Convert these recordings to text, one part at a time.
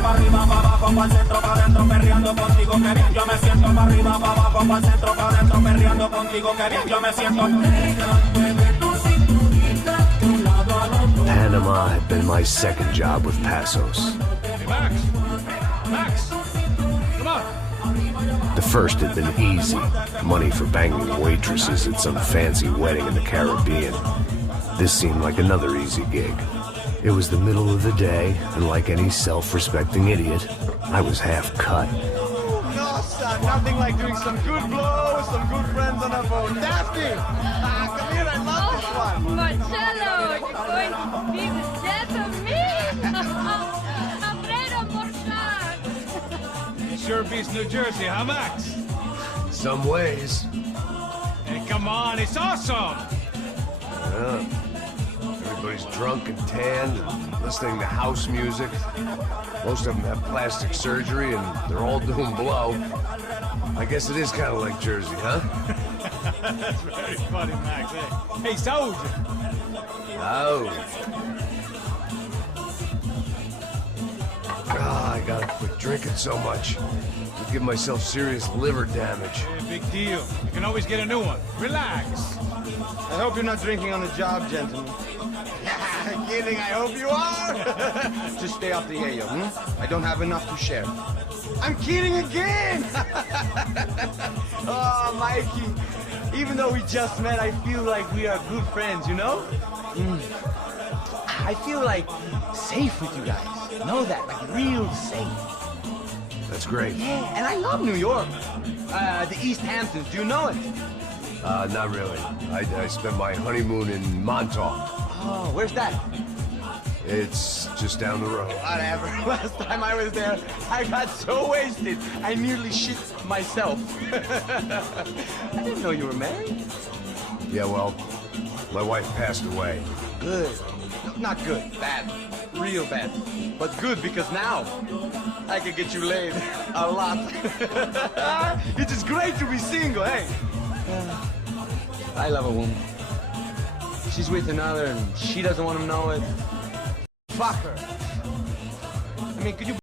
pa' arriba, pa' abajo, pa' el centro, pa' adentro, perreando contigo, que bien yo me siento. Pa' arriba, pa' abajo, pa' el centro, pa' adentro, perreando contigo, que bien yo me siento. Panama had been my second job with Passos. Hey, Max! Max! Come on! The first had been easy. Money for banging waitresses at some fancy wedding in the Caribbean. This seemed like another easy gig. It was the middle of the day, and like any self-respecting idiot, I was half cut. No, son, nothing like doing some good blow with some good friends on a phone. Daphne! Come here, I love this one. Marcello, you're going to be the death of me? Afraid of Borchardt. It sure beats New Jersey, huh, Max? Some ways. Hey, come on, it's awesome! Yeah. Everybody's drunk and tanned and listening to house music. Most of them have plastic surgery and they're all doing blow. I guess it is kind of like Jersey, huh? That's very funny, Max. Hey, soldier! Oh. God, I gotta quit drinking so much. I'll give myself serious liver damage. Hey, big deal. You can always get a new one. Relax. I hope you're not drinking on the job, gentlemen. Kidding, I hope you are. Just stay off the yayo, I don't have enough to share. I'm kidding again! Oh, Mikey. Even though we just met, I feel like we are good friends, you know? I feel like safe with you guys. Know that, like real safe. That's great. Yeah, and I love New York. The East Hamptons, do you know it? Not really. I spent my honeymoon in Montauk. Oh, where's that? It's just down the road. Whatever. Last time I was there, I got so wasted, I nearly shit myself. I didn't know you were married. Yeah, well, my wife passed away. Good. Not good. Bad. Real bad. But good because now I can get you laid a lot. It is great to be single, hey? I love a woman. She's with another and she doesn't want to know it. Fuck her. I mean, could you...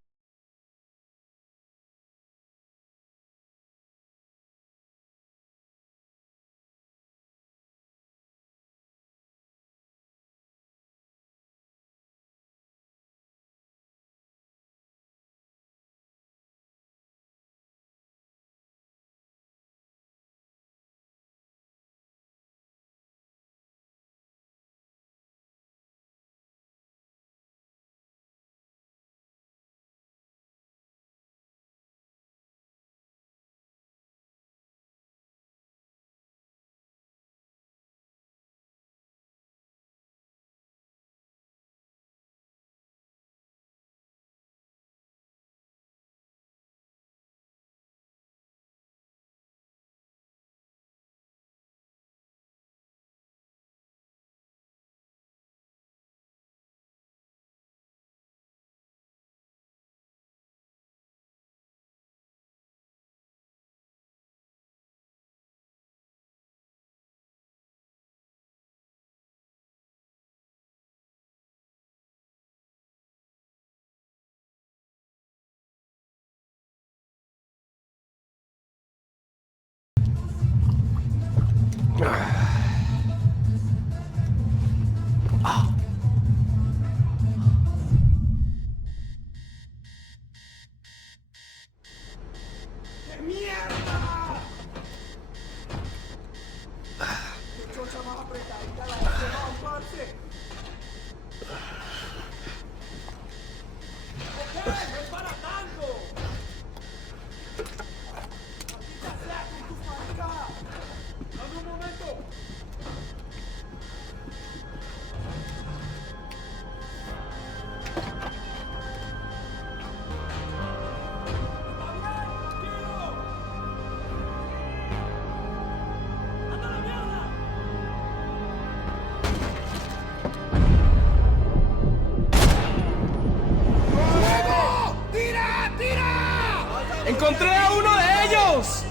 ¡Encontré a uno de ellos!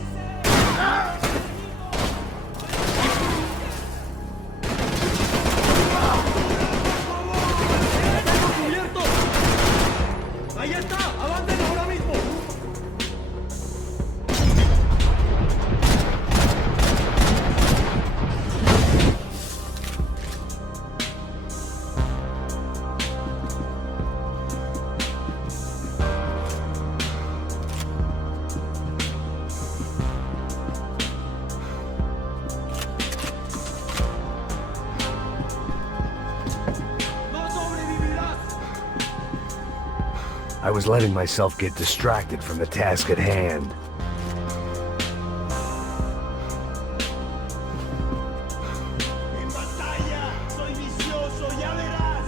¡Ahí está! I was letting myself get distracted from the task at hand. En batalla, soy vicioso, ya verás.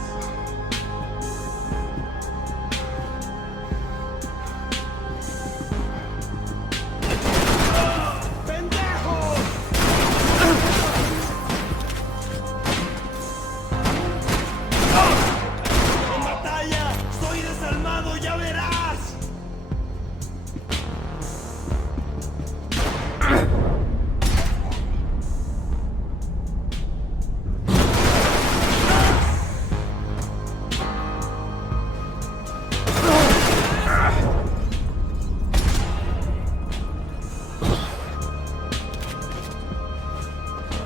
¡Pendejo! En batalla, soy desalmado, ya verás.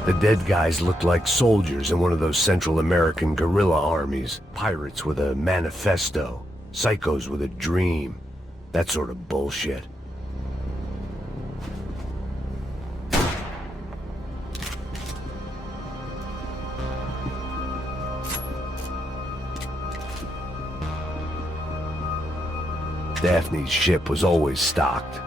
The dead guys looked like soldiers in one of those Central American guerrilla armies. Pirates with a manifesto. Psychos with a dream. That sort of bullshit. Daphne's ship was always stocked.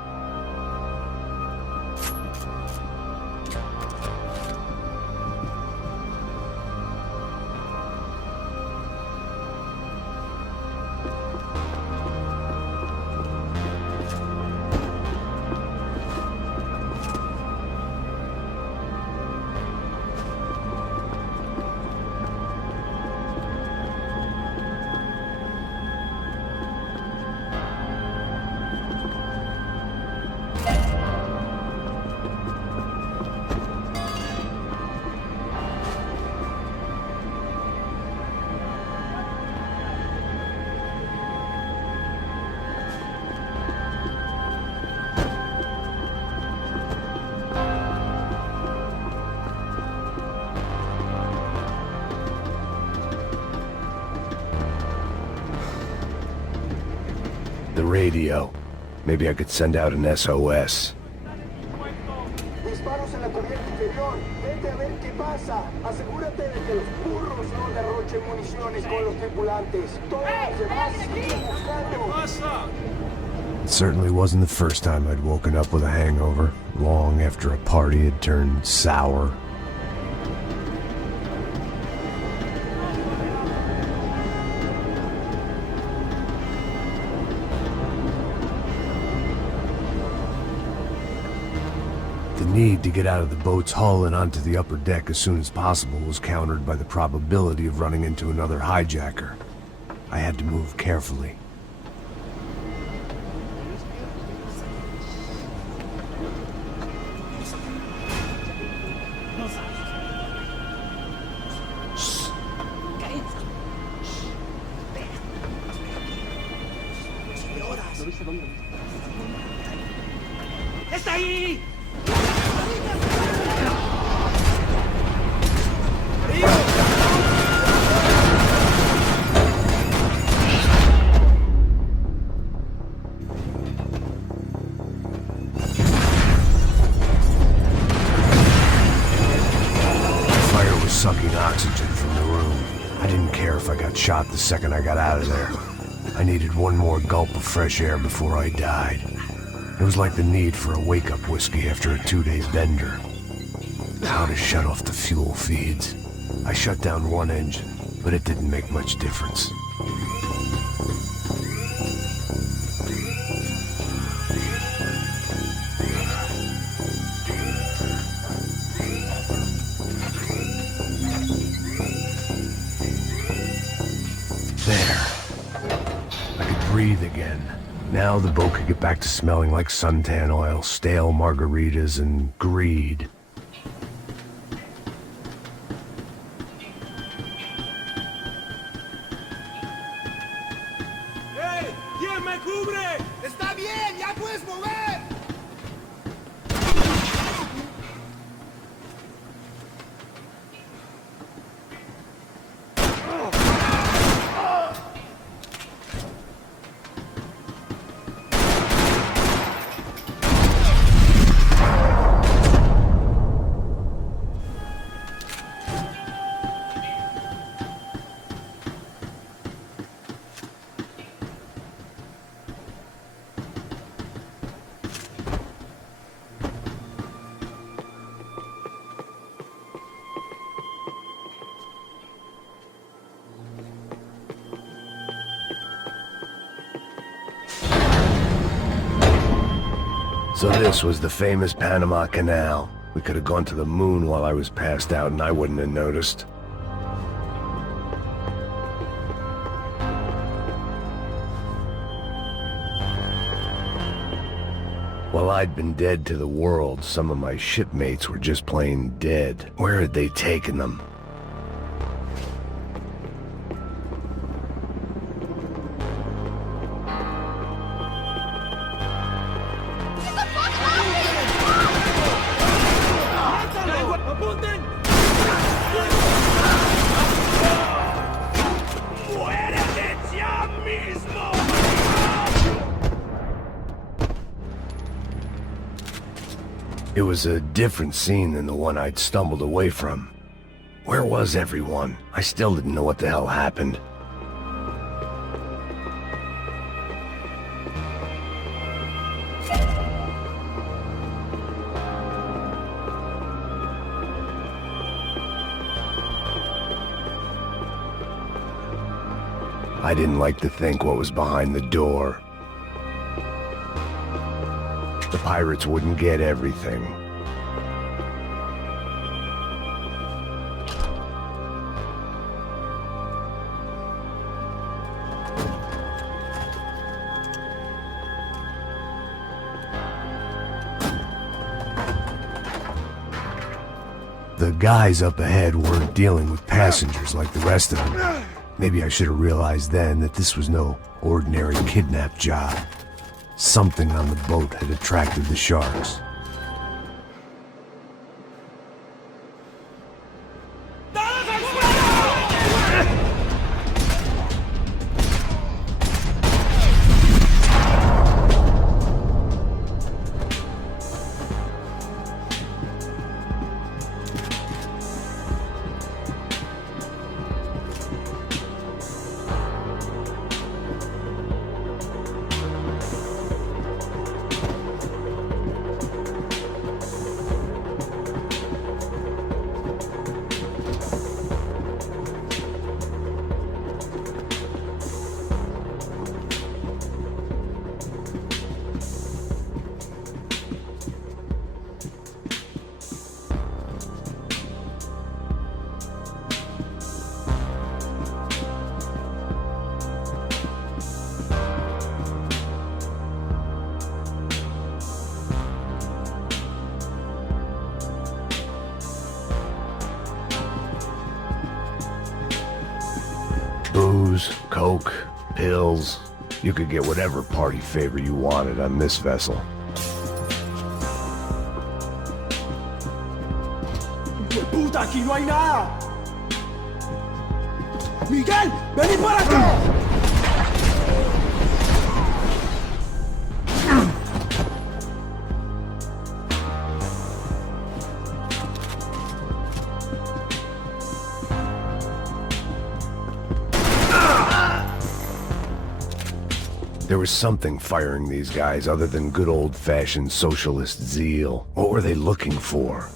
The radio. Maybe I could send out an SOS. Disparos en la corriente inferior. Vete a ver qué pasa. Asegúrate de que los burros no derrochen municiones con los tripulantes. Todos los demás siguen buscando. It certainly wasn't the first time I'd woken up with a hangover, long after a party had turned sour. The need to get out of the boat's hull and onto the upper deck as soon as possible was countered by the probability of running into another hijacker. I had to move carefully. ¡Está ahí! Sucking oxygen from the room. I didn't care if I got shot the second I got out of there. I needed one more gulp of fresh air before I died. It was like the need for a wake-up whiskey after a 2-day bender. How to shut off the fuel feeds. I shut down one engine, but it didn't make much difference. Breathe again. Now the boat could get back to smelling like suntan oil, stale margaritas, and greed. ¡Hey! ¿Quién me cubre? ¡Está bien! ¡Ya puedes mover! So this was the famous Panama Canal. We could have gone to the moon while I was passed out and I wouldn't have noticed. While I'd been dead to the world, some of my shipmates were just plain dead. Where had they taken them? It was a different scene than the one I'd stumbled away from. Where was everyone? I still didn't know what the hell happened. I didn't like to think what was behind the door. The pirates wouldn't get everything. The guys up ahead weren't dealing with passengers like the rest of them. Maybe I should have realized then that this was no ordinary kidnap job. Something on the boat had attracted the sharks. Booze, coke, pills. You could get whatever party favor you wanted on this vessel. ¡Puta, aquí no hay nada! ¡Miguel, vení para acá! There was something firing these guys other than good old-fashioned socialist zeal. What were they looking for?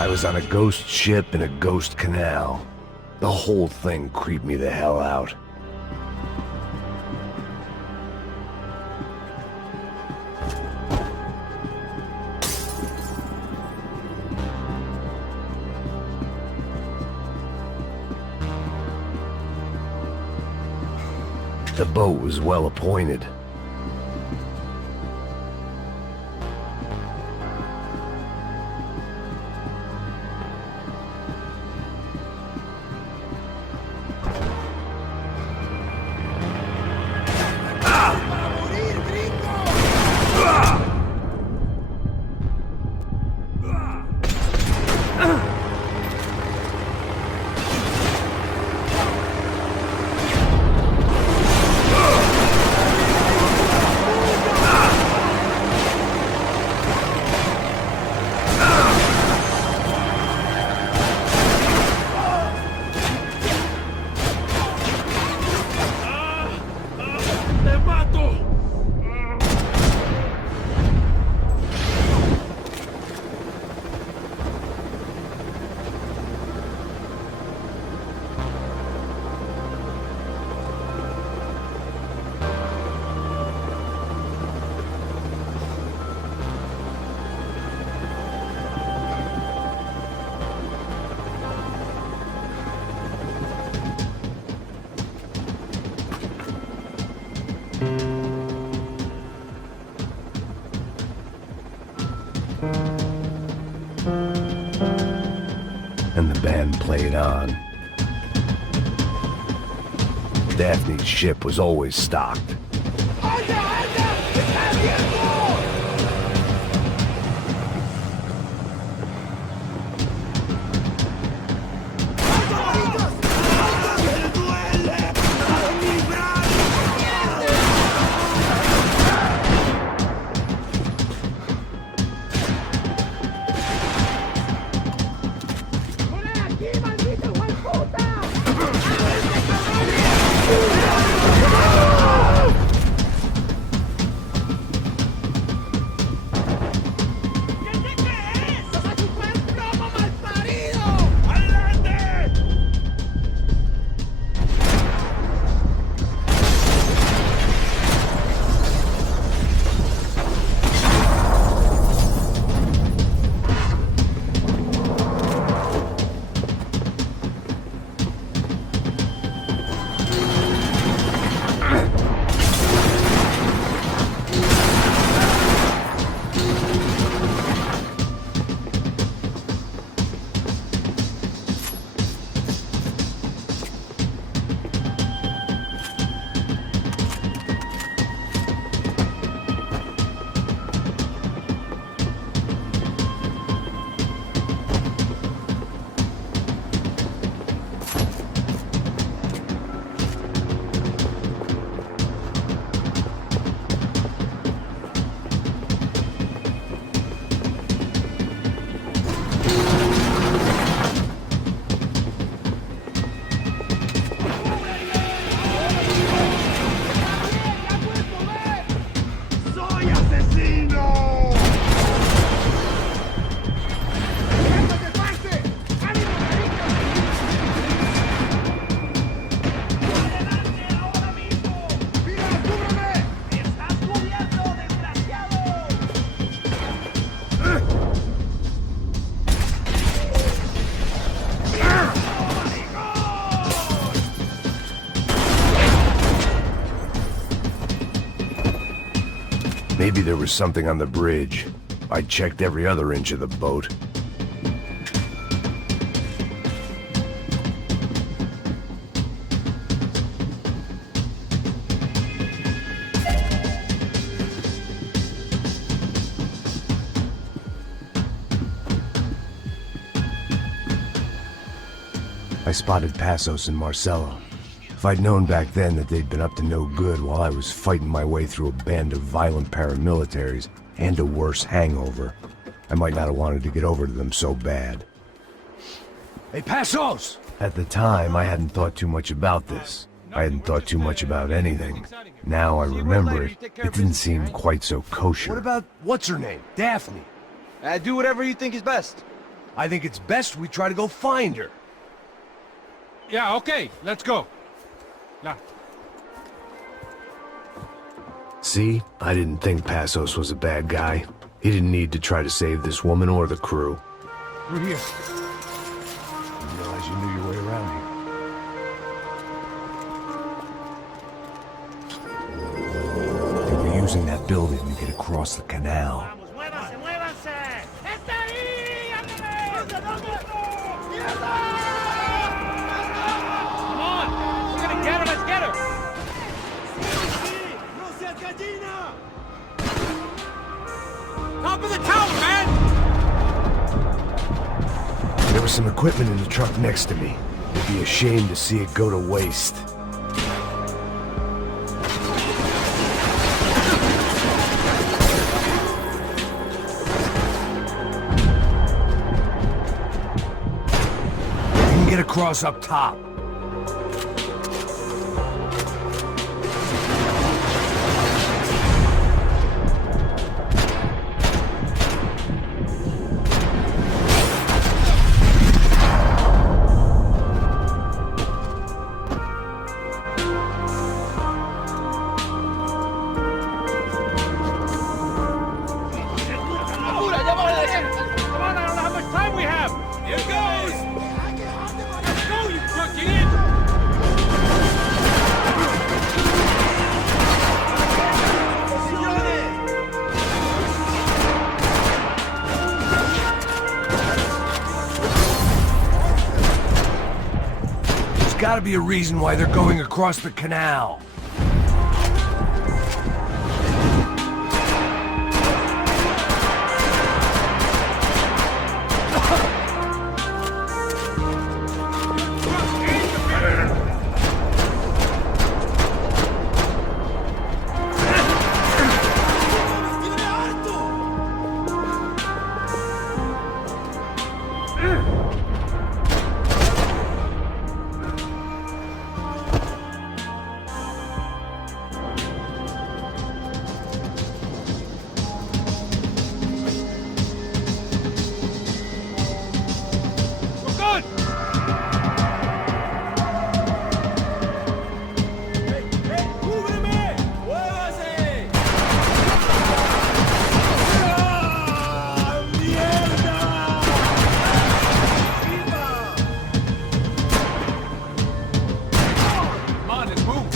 I was on a ghost ship in a ghost canal. The whole thing creeped me the hell out. The boat was well appointed. And the band played on. Daphne's ship was always stocked. Maybe there was something on the bridge. I checked every other inch of the boat. I spotted Passos and Marcelo. If I'd known back then that they'd been up to no good while I was fighting my way through a band of violent paramilitaries and a worse hangover, I might not have wanted to get over to them so bad. Hey, Passos! At the time, I hadn't thought too much about this. I hadn't thought too much about anything. Now I remember it, it didn't seem quite so kosher. What about, what's her name? Daphne? Do whatever you think is best. I think it's best we try to go find her. Yeah, okay, let's go. Now. See? I didn't think Passos was a bad guy. He didn't need to try to save this woman or the crew. Through here. Didn't realize you knew your way around here. They were using that building to get across the canal. ¡Muévanse, muévanse! ¡Está ahí! Come on! We're gonna get her, let's get her! Top of the tower, man! There was some equipment in the truck next to me. It'd be a shame to see it go to waste. You can get across up top. Come on, I don't know how much time we have! Here goes! Let's go, you crook, get in! There's gotta be a reason why they're going across the canal. We're good! Come on, let's move!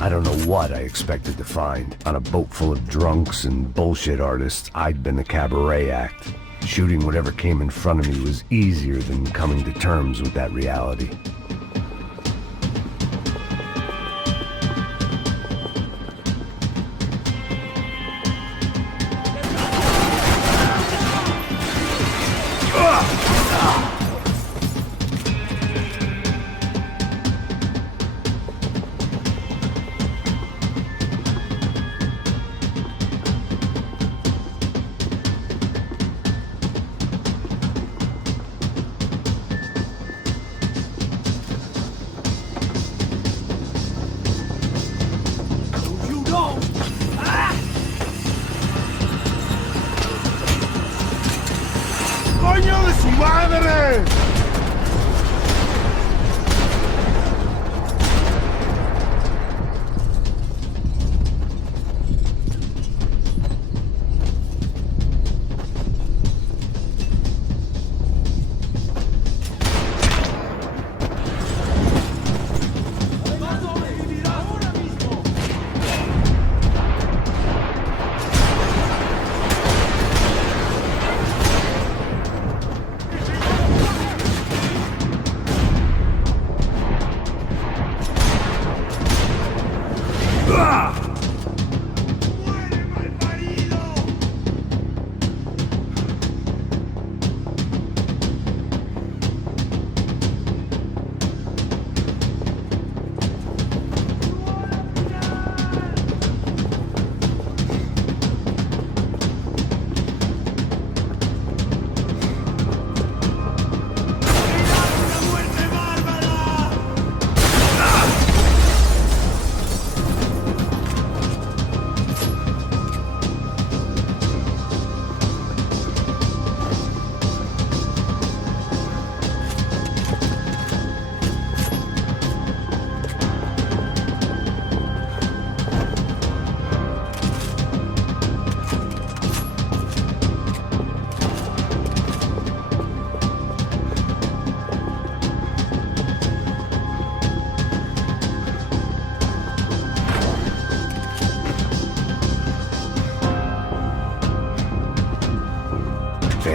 I don't know what I expected to find. On a boat full of drunks and bullshit artists, I'd been a cabaret act. Shooting whatever came in front of me was easier than coming to terms with that reality. ¡Coño de su madre!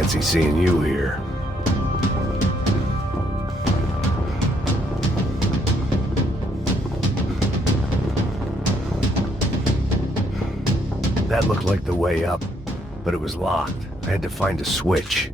fancy seeing you here. That looked like the way up, but it was locked. I had to find a switch.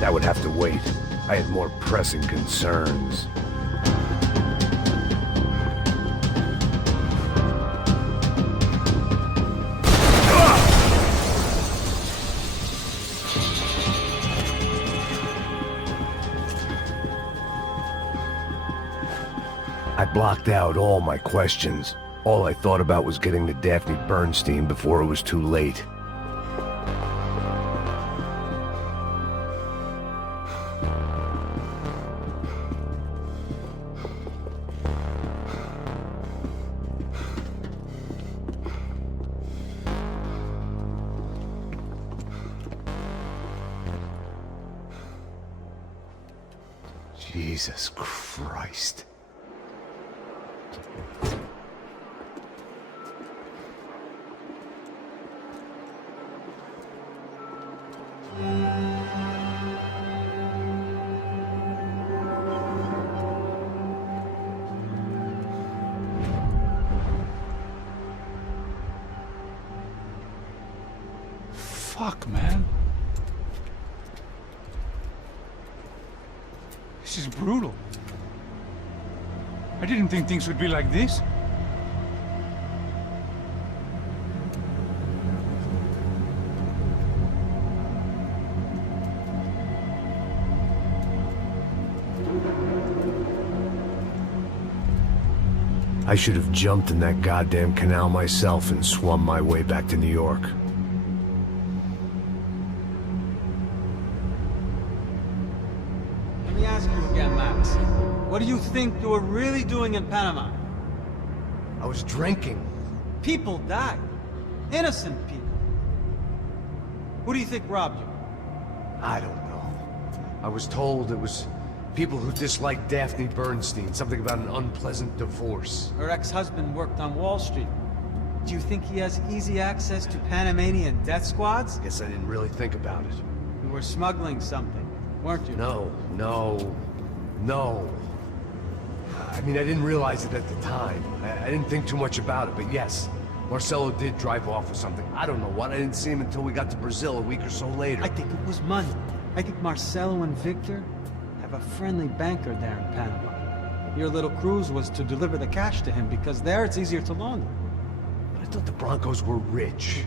That would have to wait. I had more pressing concerns. I blocked out all my questions. All I thought about was getting to Daphne Bernstein before it was too late. Jesus Christ. Fuck, man. This is brutal. I didn't think things would be like this. I should have jumped in that goddamn canal myself and swum my way back to New York. Let me ask you again, Max. What do you think you were really doing in Panama? I was drinking. People died. Innocent people. Who do you think robbed you? I don't know. I was told it was people who disliked Daphne Bernstein, something about an unpleasant divorce. Her ex-husband worked on Wall Street. Do you think he has easy access to Panamanian death squads? Guess I didn't really think about it. You were smuggling something, weren't you? No. I mean, I didn't realize it at the time. I didn't think too much about it, but yes, Marcelo did drive off with something. I don't know what. I didn't see him until we got to Brazil a week or so later. I think it was money. I think Marcelo and Victor have a friendly banker there in Panama. Your little cruise was to deliver the cash to him because there it's easier to launder. But I thought the Broncos were rich.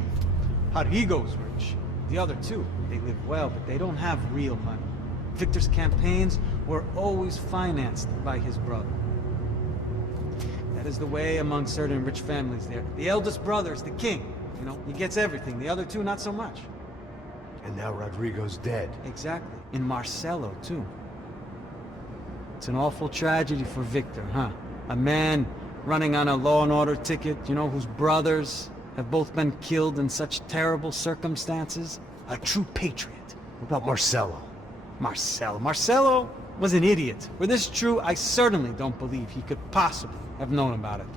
Rodrigo's rich. The other two, they live well, but they don't have real money. Victor's campaigns were always financed by his brother. That is the way among certain rich families there. The eldest brother is the king. You know, he gets everything. The other two, not so much. And now Rodrigo's dead. Exactly. And Marcelo, too. It's an awful tragedy for Victor, huh? A man running on a law and order ticket, you know, whose brothers have both been killed in such terrible circumstances. A true patriot. What about Marcelo? Marcelo was an idiot. Were this true, I certainly don't believe he could possibly have known about it.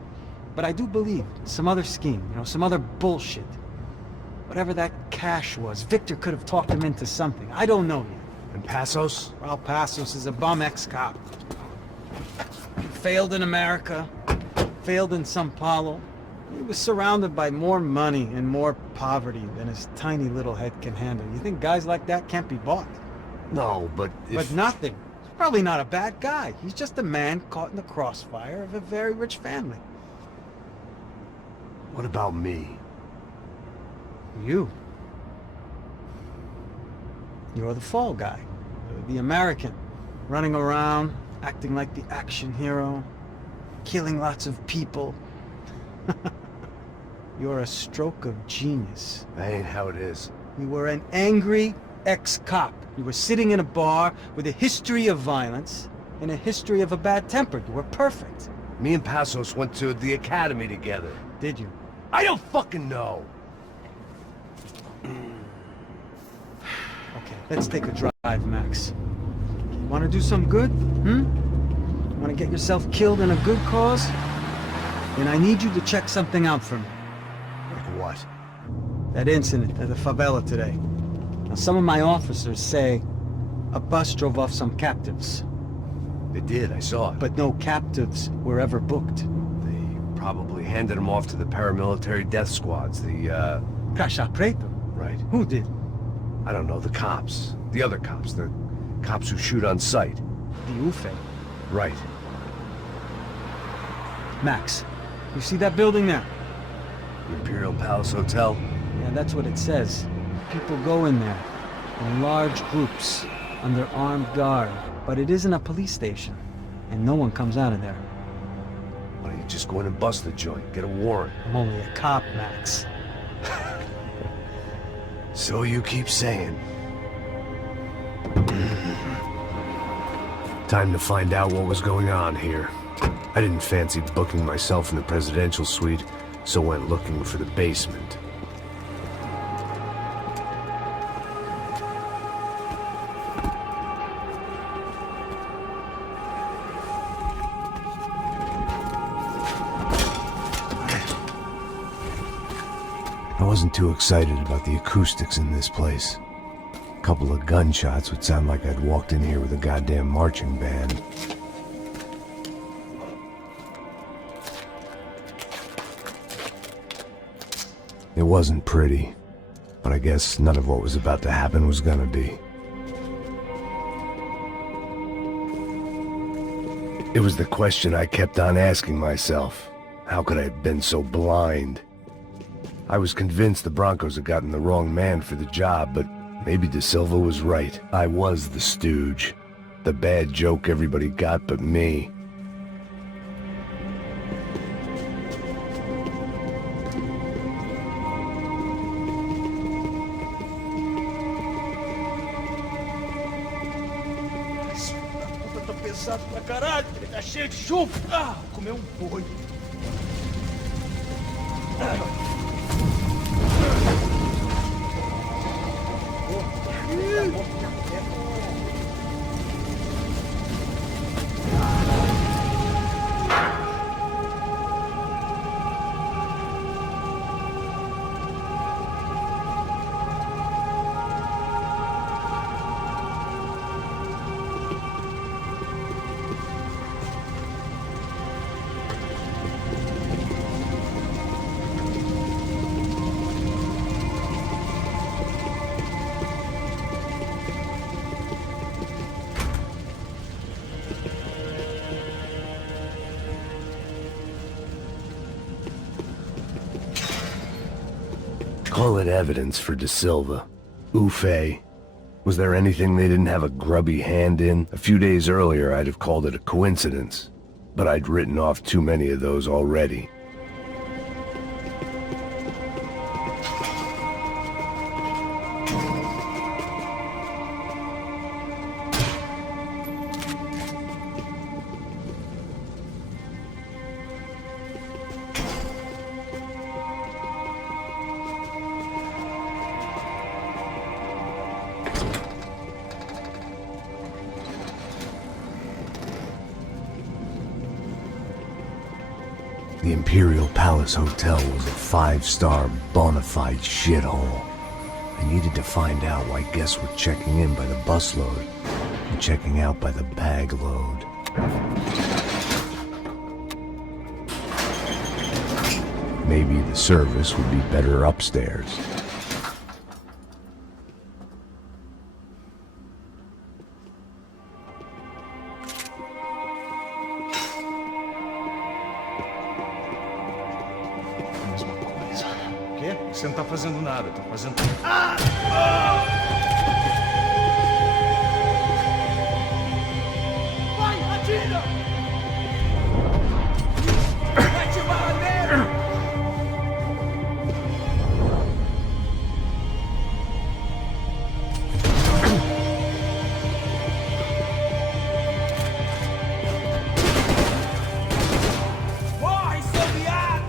But I do believe some other scheme, you know, some other bullshit. Whatever that cash was, Victor could have talked him into something. I don't know yet. And Passos? Well, Passos is a bum ex-cop. Failed in America, failed in Sao Paulo. He was surrounded by more money and more poverty than his tiny little head can handle. You think guys like that can't be bought? No, but if... But nothing. He's probably not a bad guy. He's just a man caught in the crossfire of a very rich family. What about me? You. You're the fall guy. The American. Running around, acting like the action hero. Killing lots of people. You're a stroke of genius. That ain't how it is. You were an angry ex-cop. You were sitting in a bar with a history of violence and a history of a bad temper. You were perfect. Me and Passos went to the academy together. Did you? I don't fucking know! Okay, let's take a drive, Max. You want to do some good? Want to get yourself killed in a good cause? Then I need you to check something out for me. Like what? That incident at the favela today. Now, some of my officers say a bus drove off some captives. They did, I saw it. But no captives were ever booked. They probably handed them off to the paramilitary death squads, the, Caixa Preto? Right. Who did? I don't know, the cops. The other cops, the cops who shoot on sight. The UFE. Right. Max, you see that building there? The Imperial Palace Hotel? Yeah, that's what it says. People go in there, in large groups, under armed guard. But it isn't a police station, and no one comes out of there. Why don't you just go in and bust the joint, get a warrant? I'm only a cop, Max. So you keep saying. Time to find out what was going on here. I didn't fancy booking myself in the presidential suite, so went looking for the basement. I wasn't too excited about the acoustics in this place. A couple of gunshots would sound like I'd walked in here with a goddamn marching band. It wasn't pretty, but I guess none of what was about to happen was gonna be. It was the question I kept on asking myself. How could I have been so blind? I was convinced the Broncos had gotten the wrong man for the job, but maybe De Silva was right. I was the stooge. The bad joke everybody got but me. Tô pesado pra caralho, ele tá cheio de chumbo. Ah, comeu boi. Call it evidence for De Silva. Ufe. Was there anything they didn't have a grubby hand in? A few days earlier, I'd have called it a coincidence, but I'd written off too many of those already. The Imperial Palace Hotel was a 5-star bona fide shithole. I needed to find out why guests were checking in by the busload and checking out by the bag load. Maybe the service would be better upstairs. Você não tá fazendo nada, tô fazendo... Vai, atira! Mete bala nele! Morre, seu viado!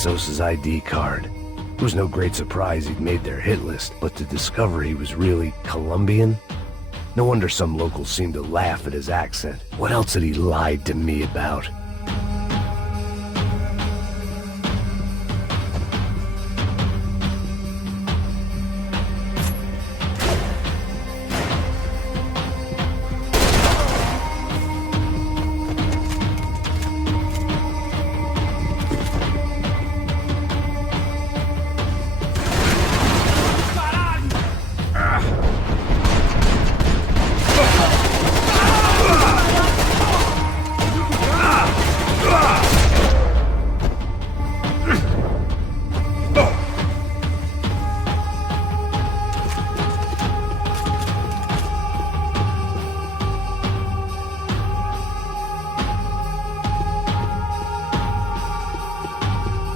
Passos's ID card. It was no great surprise he'd made their hit list, but to discover he was really Colombian? No wonder some locals seemed to laugh at his accent. What else had he lied to me about?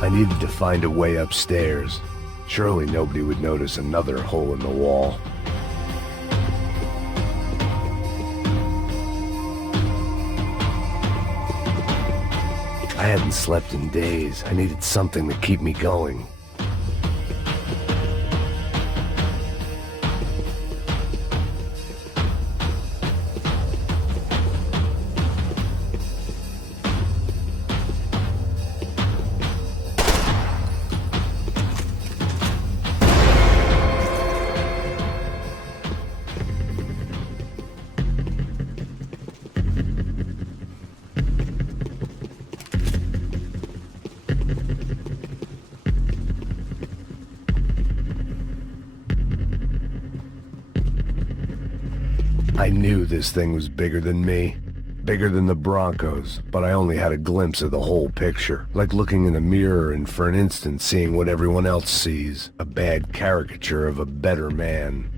I needed to find a way upstairs. Surely nobody would notice another hole in the wall. I hadn't slept in days. I needed something to keep me going. I knew this thing was bigger than me, bigger than the Broncos, but I only had a glimpse of the whole picture, like looking in a mirror and for an instant seeing what everyone else sees, a bad caricature of a better man.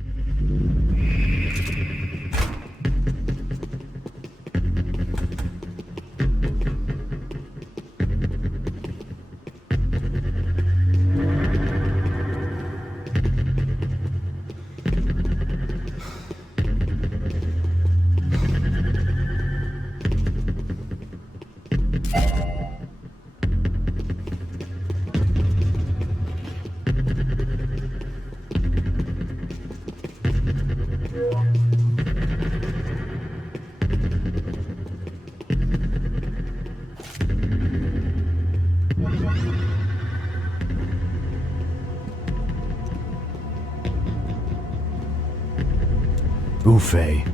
Buffet.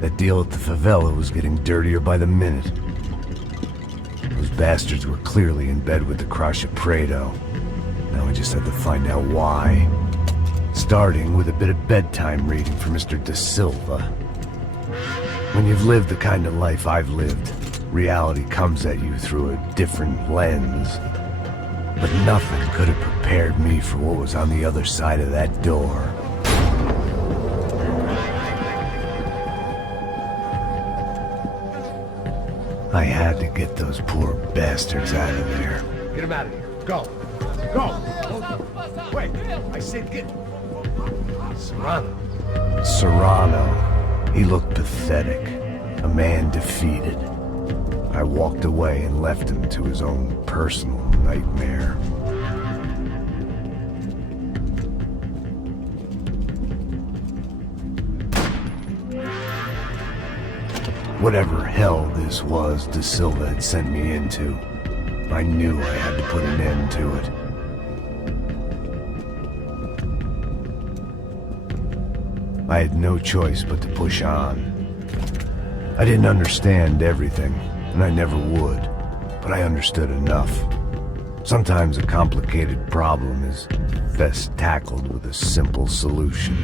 That deal at the favela was getting dirtier by the minute. Those bastards were clearly in bed with the Crash of Prado. Now I just had to find out why. Starting with a bit of bedtime reading for Mr. Da Silva. When you've lived the kind of life I've lived, reality comes at you through a different lens. But nothing could have prepared me for what was on the other side of that door. I had to get those poor bastards out of there. Get him out of here. Go. Go. Wait. I said get... Serrano. Serrano. He looked pathetic. A man defeated. I walked away and left him to his own personal nightmare. Whatever hell this was Da Silva had sent me into, I knew I had to put an end to it. I had no choice but to push on. I didn't understand everything, and I never would, but I understood enough. Sometimes a complicated problem is best tackled with a simple solution.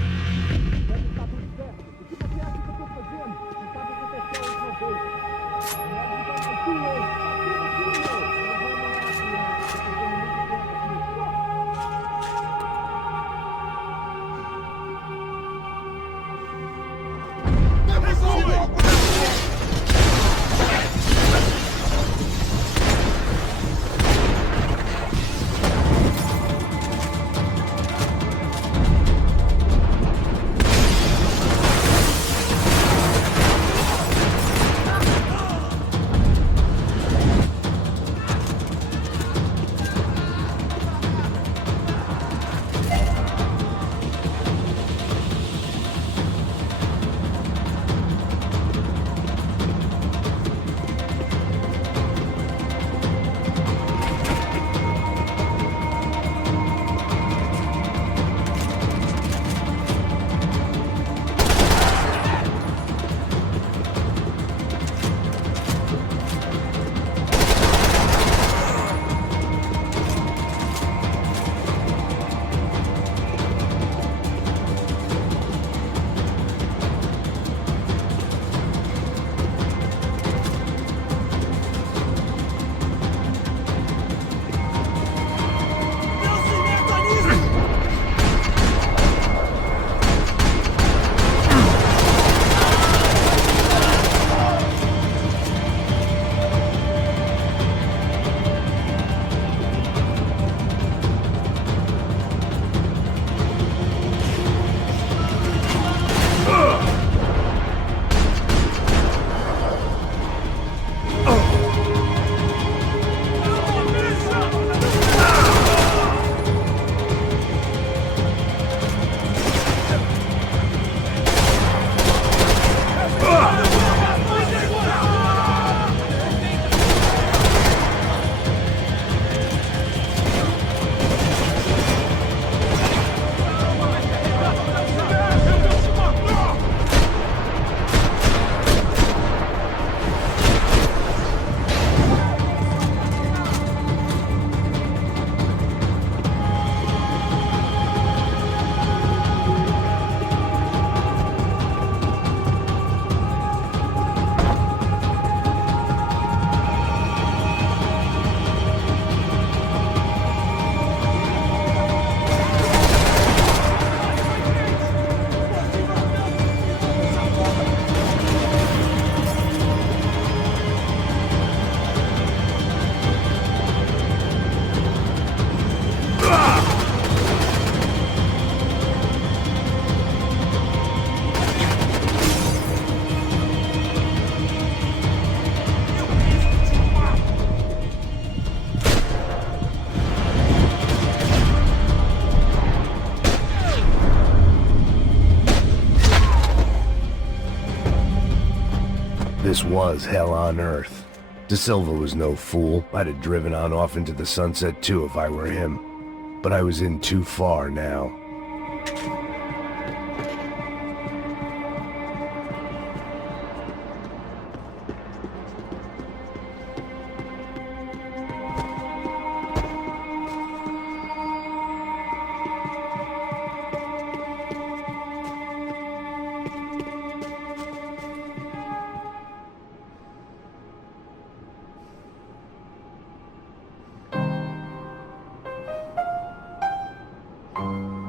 This was hell on earth. De Silva was no fool. I'd have driven on off into the sunset too if I were him. But I was in too far now.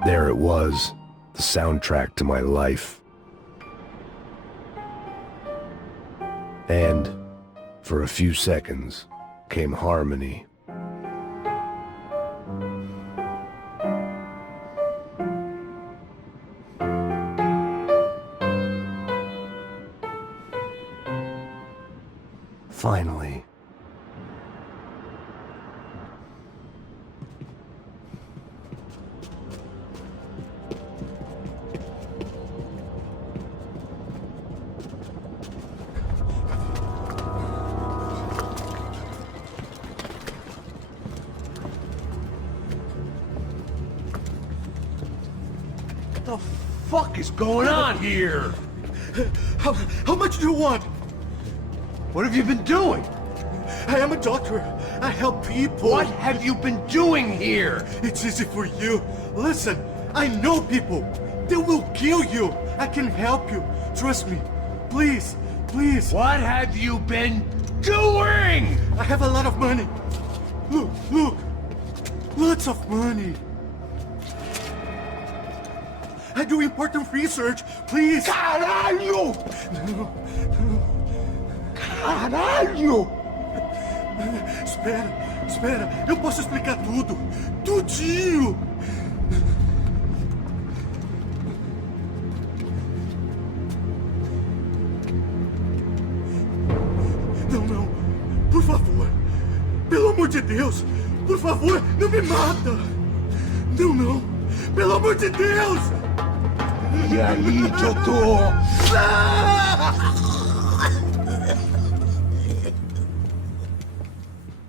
There it was, the soundtrack to my life. And, for a few seconds, came harmony. Finally. What the fuck is going on here? How much do you want? What have you been doing? I am a doctor. I help people. What have you been doing here? It's easy for you. Listen, I know people. They will kill you. I can help you. Trust me. Please, please. What have you been doing? I have a lot of money. Look, look. Lots of money. I do important research. Please. Caralho! Caralho! Espera, espera. Eu posso explicar tudo. Tudinho. Não, não. Por favor. Pelo amor de Deus. Por favor, não me mata. Não, não. Pelo amor de Deus. E aí, doutor?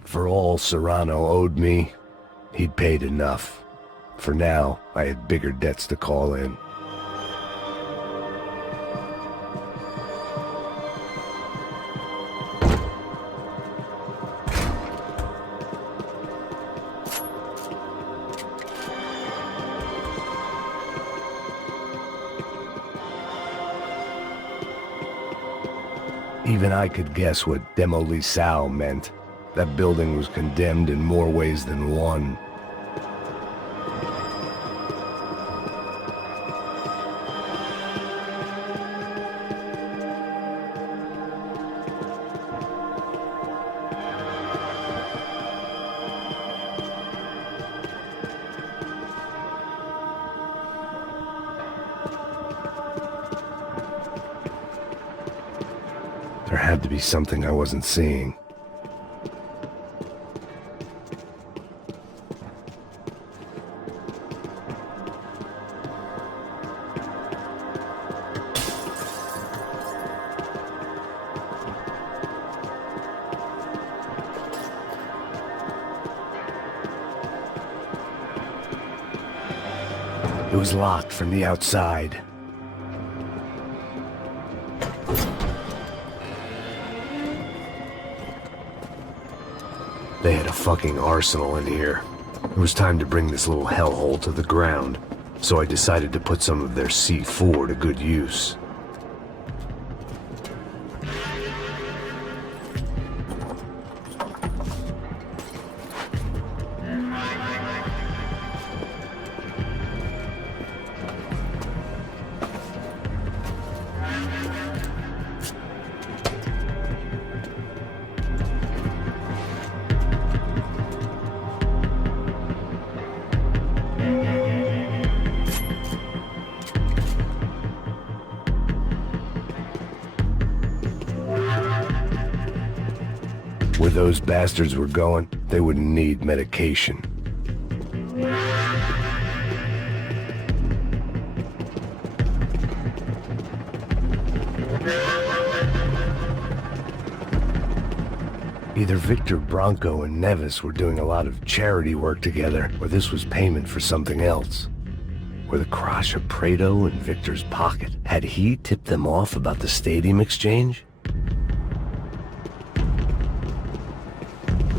For all Serrano owed me, he'd paid enough. For now, I had bigger debts to call in. Even I could guess what demolição meant. That building was condemned in more ways than one. There had to be something I wasn't seeing. It was locked from the outside. They had a fucking arsenal in here. It was time to bring this little hellhole to the ground, so I decided to put some of their C4 to good use. Where those bastards were going, they wouldn't need medication. Either Victor Bronco and Nevis were doing a lot of charity work together, or this was payment for something else. Were the Crasha Prado in Victor's pocket? Had he tipped them off about the stadium exchange?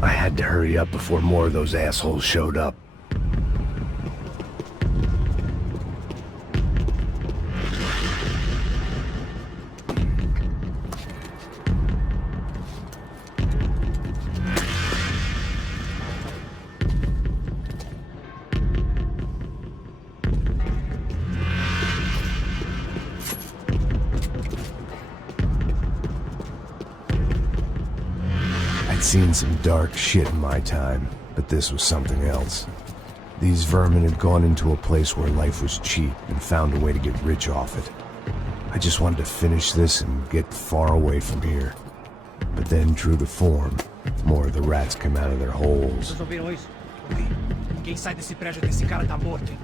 I had to hurry up before more of those assholes showed up. Seen some dark shit in my time, but this was something else. These vermin had gone into a place where life was cheap and found a way to get rich off it. I just wanted to finish this and get far away from here. But then, true to form, more of the rats came out of their holes. Vocês ouviram isso? Ouvi. Quem sai desse prédio desse cara tá morto, hein?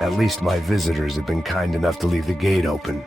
At least my visitors have been kind enough to leave the gate open.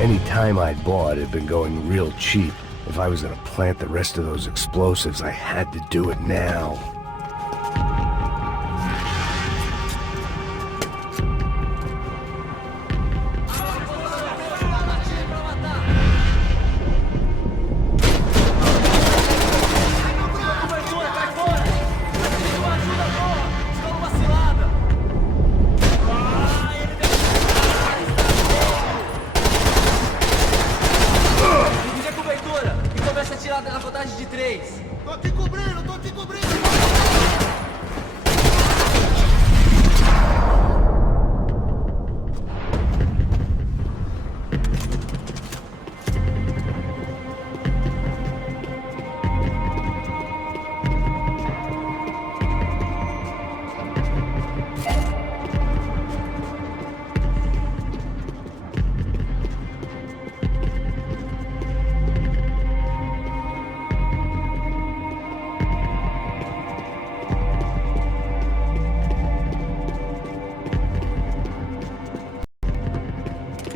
Any time I'd bought had been going real cheap. If I was gonna plant the rest of those explosives, I had to do it now.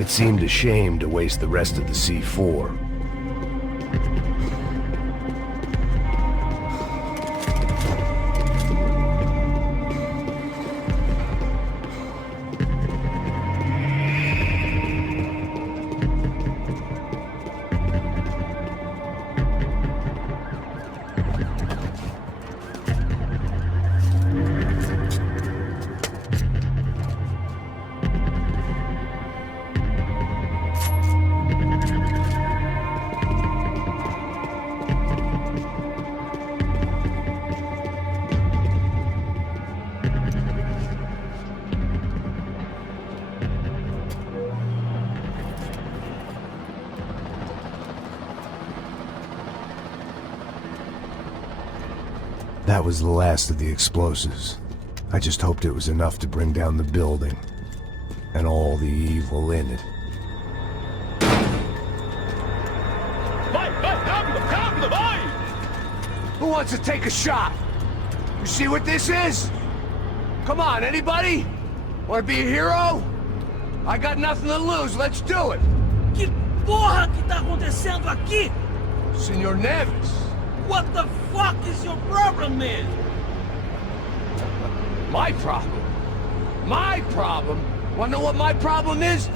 It seemed a shame to waste the rest of the C4. That was the last of the explosives. I just hoped it was enough to bring down the building, and all the evil in it. Who wants to take a shot? You see what this is? Come on, anybody? Want to be a hero? I got nothing to lose, let's do it! Que porra que tá acontecendo aqui? Senor Neves. What the fuck is your problem, man? My problem? My problem? Wanna know what my problem is?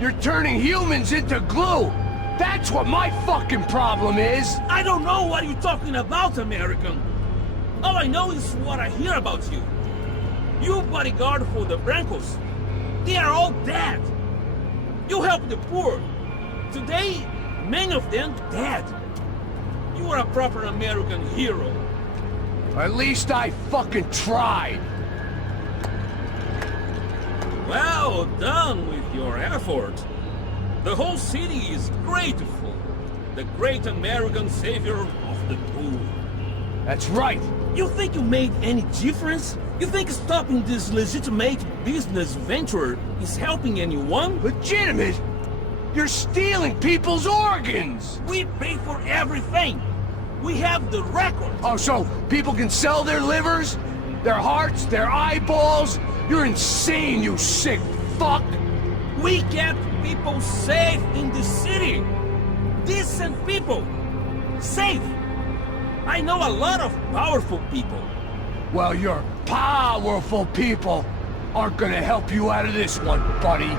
You're turning humans into glue! That's what my fucking problem is! I don't know what you're talking about, American. All I know is what I hear about you. You bodyguard for the Brancos. They are all dead. You help the poor. Today, many of them dead. You are a proper American hero. At least I fucking tried. Well done with your effort. The whole city is grateful. The great American savior of the poor. That's right. You think you made any difference? You think stopping this legitimate business venture is helping anyone? Legitimate? You're stealing people's organs! We pay for everything! We have the record! Oh, so people can sell their livers? Their hearts? Their eyeballs? You're insane, you sick fuck! We kept people safe in the city! Decent people! Safe! I know a lot of powerful people. Well, your powerful people aren't gonna help you out of this one, buddy.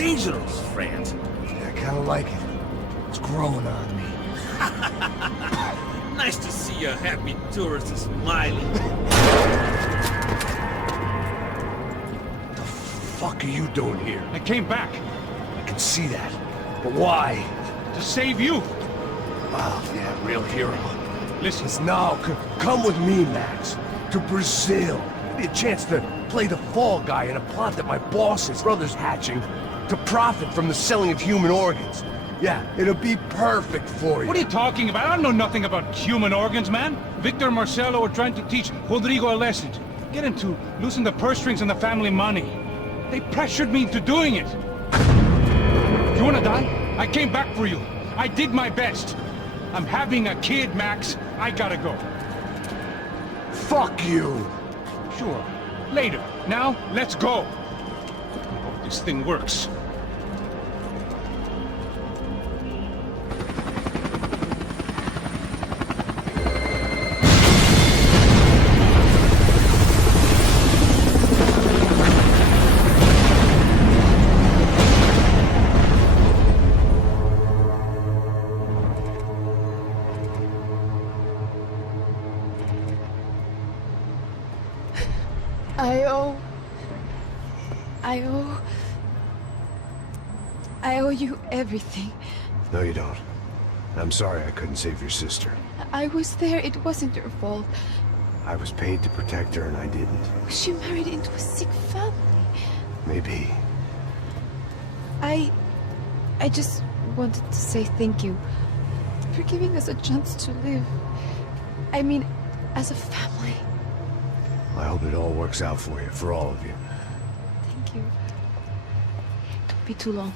dangerous, friend. I kinda like it. It's growing on me. Nice to see a happy tourist smiling. What the fuck are you doing here? I came back I can see that. But why? to save you. Oh, yeah, real hero. Listen, Now, come with me, Max. To Brazil. Give me a chance to play the fall guy in a plot that my boss's brother's hatching to profit from the selling of human organs. Yeah, it'll be perfect for you. what are you talking about? I don't know nothing about human organs, man. Victor and Marcelo were trying to teach Rodrigo a lesson. Get him to loosen the purse strings on the family money. They pressured me into doing it. You wanna die? I came back for you. I did my best. I'm having a kid, Max. I gotta go. Fuck you! Sure. Later. Now, let's go. Hope this thing works. I owe you everything. No, you don't. I'm sorry I couldn't save your sister. I was there. It wasn't your fault. I was paid to protect her and I didn't. She married into a sick family. Maybe. I just wanted to say thank you for giving us a chance to live. I mean, as a family. I hope it all works out for you, for all of you. Thank you. Don't be too long.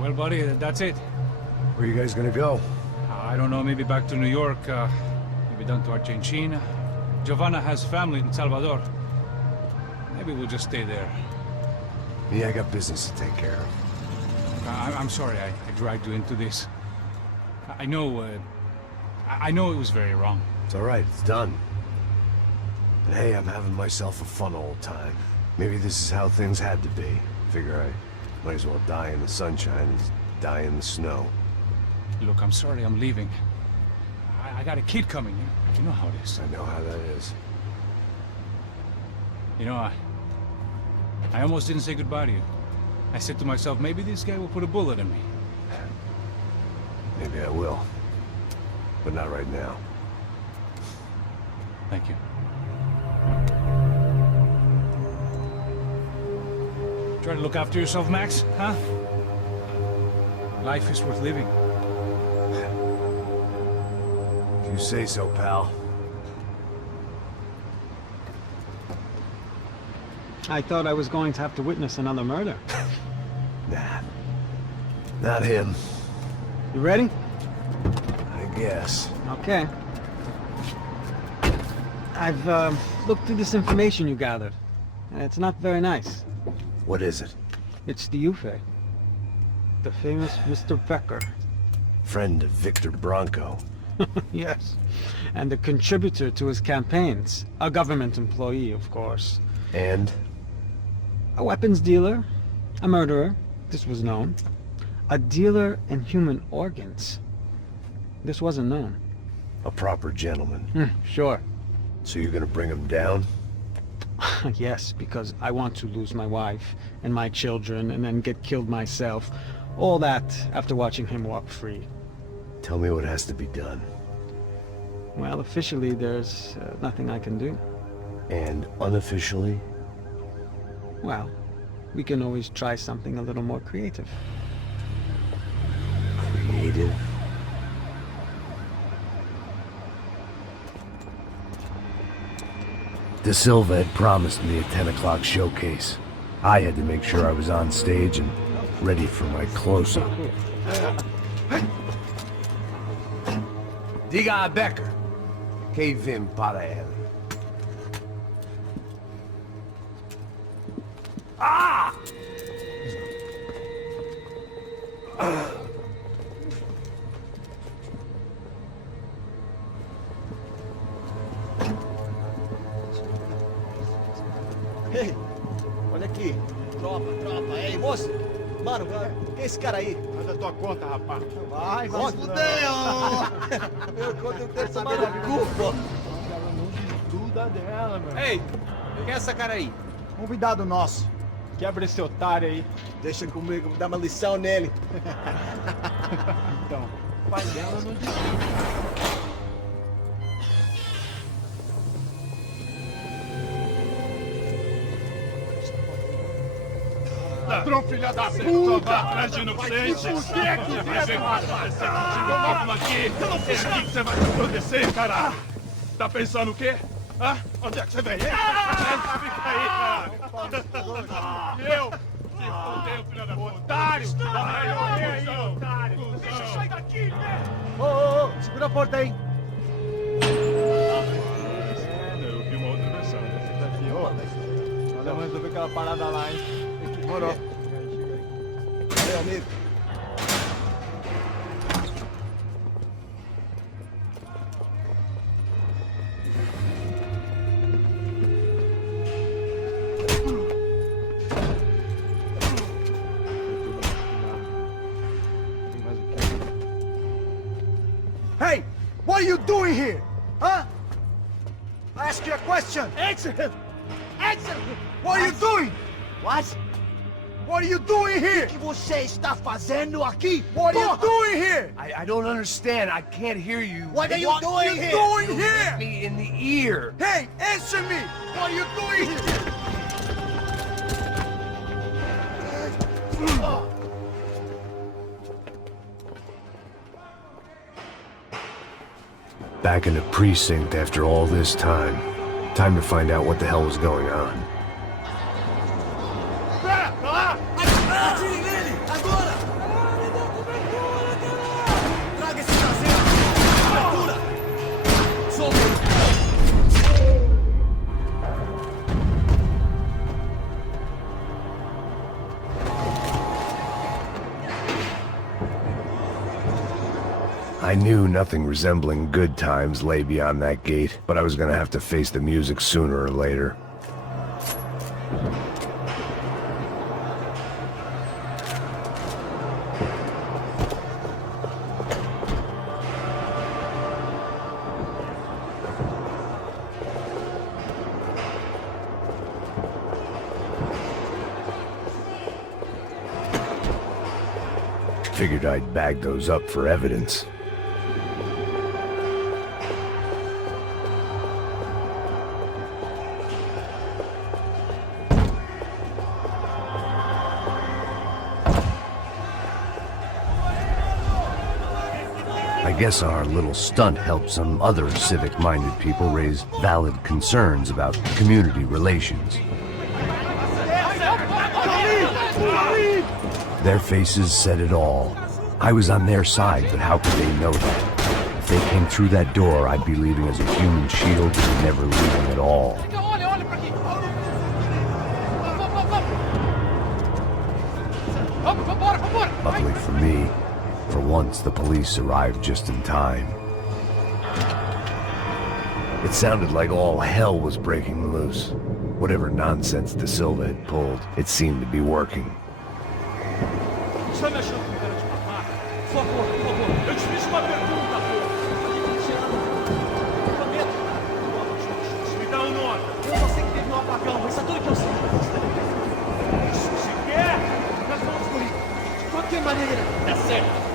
Well, buddy, that's it. Where are you guys gonna go? I don't know, maybe back to New York, maybe down to Argentina. Giovanna has family in Salvador. Maybe we'll just stay there. Yeah, I got business to take care of. I'm sorry I dragged you into this. I know it was very wrong. It's alright, it's done. But hey, I'm having myself a fun old time. Maybe this is how things had to be. Figure I might as well die in the sunshine as die in the snow. Look, I'm sorry I'm leaving. I got a kid coming. You know how it is. I know how that is. You know, I almost didn't say goodbye to you. I said to myself, maybe this guy will put a bullet in me. Maybe I will. But not right now. Thank you. Try to look after yourself, Max, huh? Life is worth living. If you say so, pal. I thought I was going to have to witness another murder. Nah. Not him. You ready? I guess. Okay. I've looked through this information you gathered, and it's not very nice. What is it? It's the Ufe. The famous Mr. Becker. Friend of Victor Bronco. Yes. And a contributor to his campaigns. A government employee, of course. And? A weapons dealer. A murderer. This was known. A dealer in human organs. This wasn't known. A proper gentleman. Sure. So you're gonna bring him down? Yes, because I want to lose my wife and my children and then get killed myself. All that after watching him walk free. Tell me what has to be done. Well, officially there's nothing I can do. And unofficially? Well, we can always try something a little more creative. Creative? De Silva had promised me a 10 o'clock showcase. I had to make sure I was on stage and ready for my close-up. Diga a Becker. Que vim para ele. Ah! Ei, olha aqui. Tropa. Ei, moço. Mano, quem é esse cara aí? Faz a tua conta, rapaz. Vai fudeu! Meu conta eu tenho tomado no cu, pô. Ela não desgruda dela, meu. Ei, quem é essa cara aí? Convidado nosso. Quebra esse otário aí. Deixa comigo, vou dar uma lição nele. Então, o pai dela não desgruda. Ladrão, filha da puta! Vai atrás de inocente! Vamos aqui! Esse aqui que você vai acontecer, cara! Tá pensando o quê? Hã? Onde é que você vem? Fica aí, cara! E eu? Te fodeu, filha da puta! Otário! Vai, otário! Deixa eu sair daqui, né? Ô, segura a porta aí. Eu vi uma outra versão. Aqui, ó. Vamos resolver aquela parada lá, hein? Morou. Meu amigo. Hey! What are you doing here? Huh? I ask you a question. Answer him! Answer him! What are you doing? What? What are you doing here? O que você está fazendo aqui? What are you doing here? I don't understand. I can't hear you. What are you doing you here? doing You here? hit me in the ear. Hey, answer me! What are you doing here? Back in the precinct after all this time. Time to find out what the hell was going on. Atire nele! Agora! Me dá cobertura, cara! Traga esse traseiro! Cobertura! Solta ele! I knew nothing resembling good times lay beyond that gate, but I was gonna have to face the music sooner or later. Figured I'd bag those up for evidence. I guess our little stunt helped some other civic-minded people raise valid concerns about community relations. Their faces said it all. I was on their side, but how could they know that? If they came through that door, I'd be leaving as a human shield and never leaving at all. Luckily for me, for once the police arrived just in time. It sounded like all hell was breaking loose. Whatever nonsense De Silva had pulled, it seemed to be working. Você me achando com cara de babaca? Por favor, eu te fiz uma pergunta, pô! Prometo. Me dá um nome. Eu só sei que teve um apagão, isso é tudo que eu sei. Isso se quer? Nós vamos por isso. De qualquer maneira. Tá certo.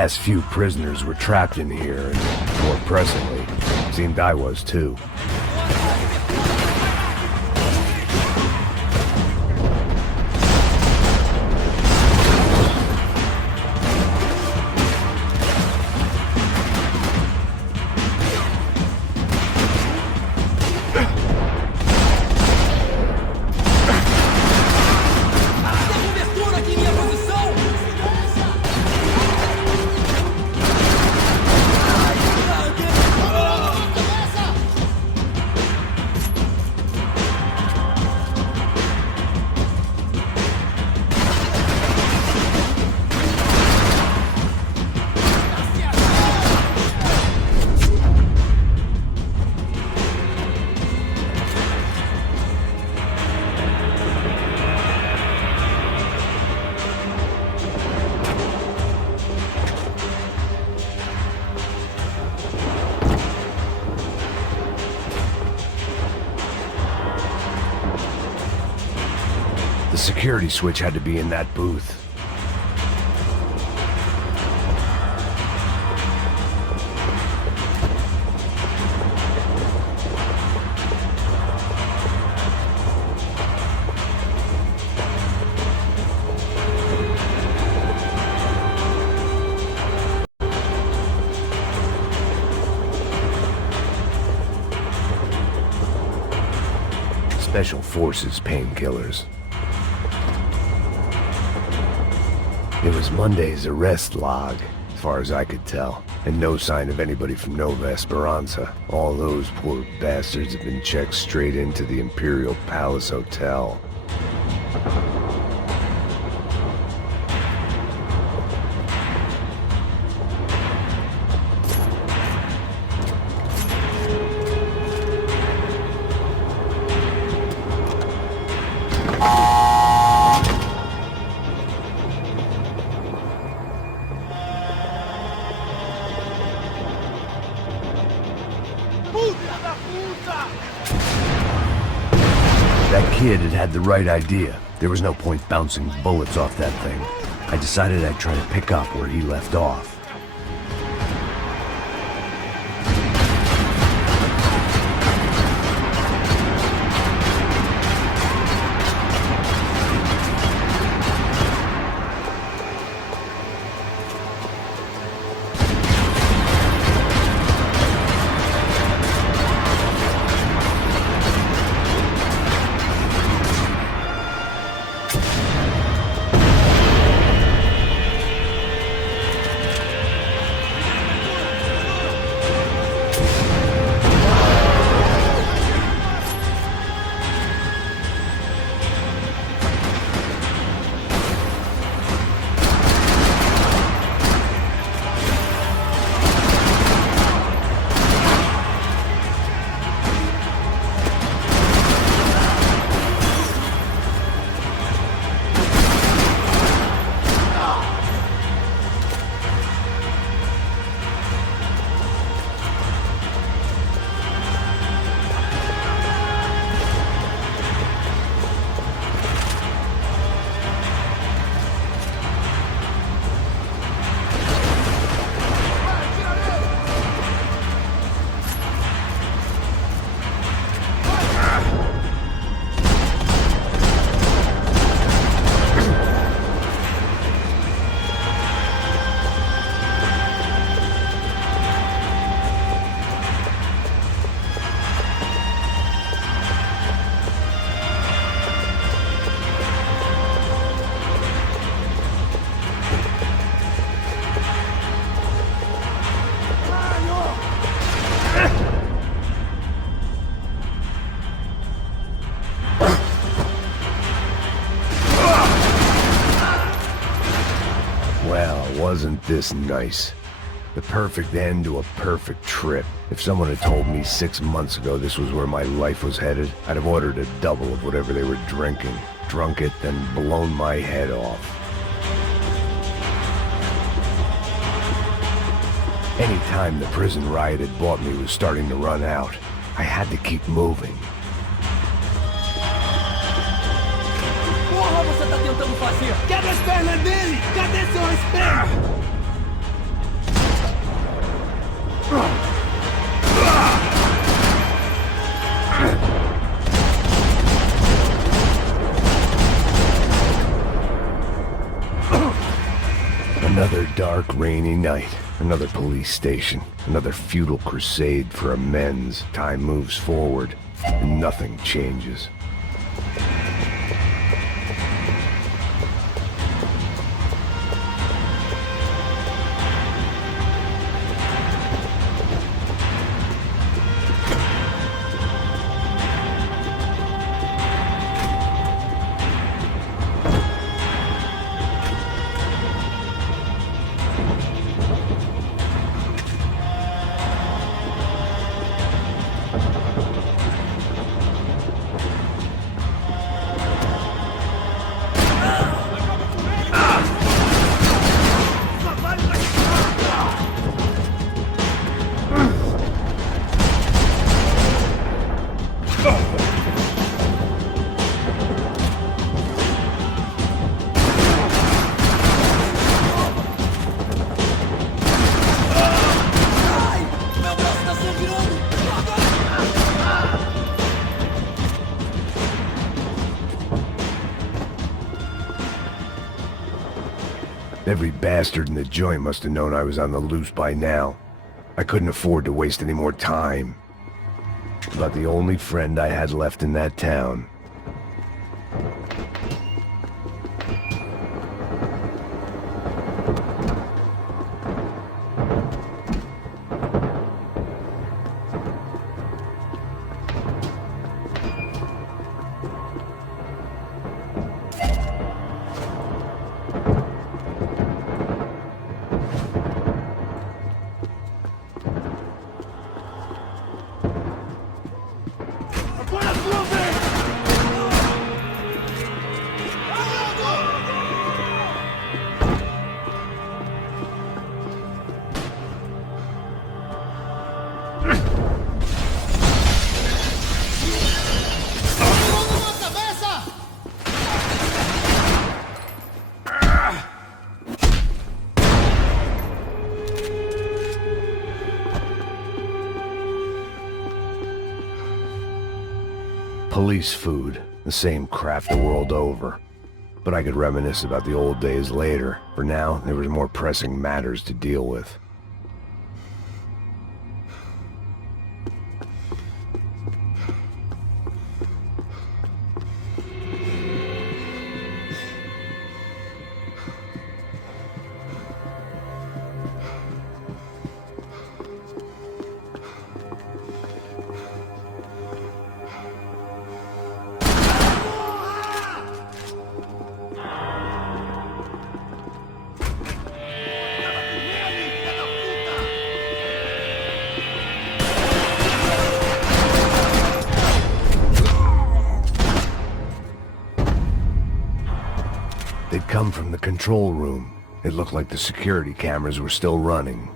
last few prisoners were trapped in here, and more pressingly, it seemed I was too. The security switch had to be in that booth. Special Forces painkillers. It was Monday's arrest log, as far as I could tell, and no sign of anybody from Nova Esperanza. All those poor bastards have been checked straight into the Imperial Palace Hotel. That kid had the right idea. There was no point bouncing bullets off that thing. I decided I'd try to pick up where he left off. Wasn't this nice? The perfect end to a perfect trip. If someone had told me 6 months ago this was where my life was headed, I'd have ordered a double of whatever they were drinking, drunk it, then blown my head off. Any time the prison riot had bought me was starting to run out. I had to keep moving. Porra, você tá tentando fazer? Quebra as pernas dele! Cadê seu respeito? Another dark, rainy night. Another police station. Another futile crusade for amends. Time moves forward, and nothing changes. Every bastard in the joint must have known I was on the loose by now. I couldn't afford to waste any more time. About the only friend I had left in that town. Police food, the same crap the world over. But I could reminisce about the old days later. For now, there was more pressing matters to deal with. They'd come from the control room. It looked like the security cameras were still running.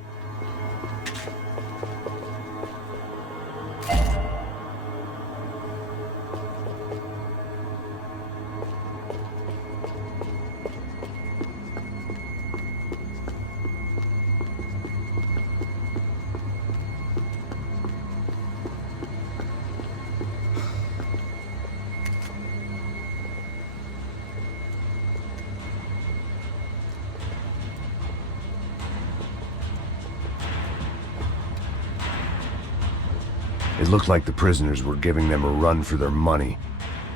It looked like the prisoners were giving them a run for their money.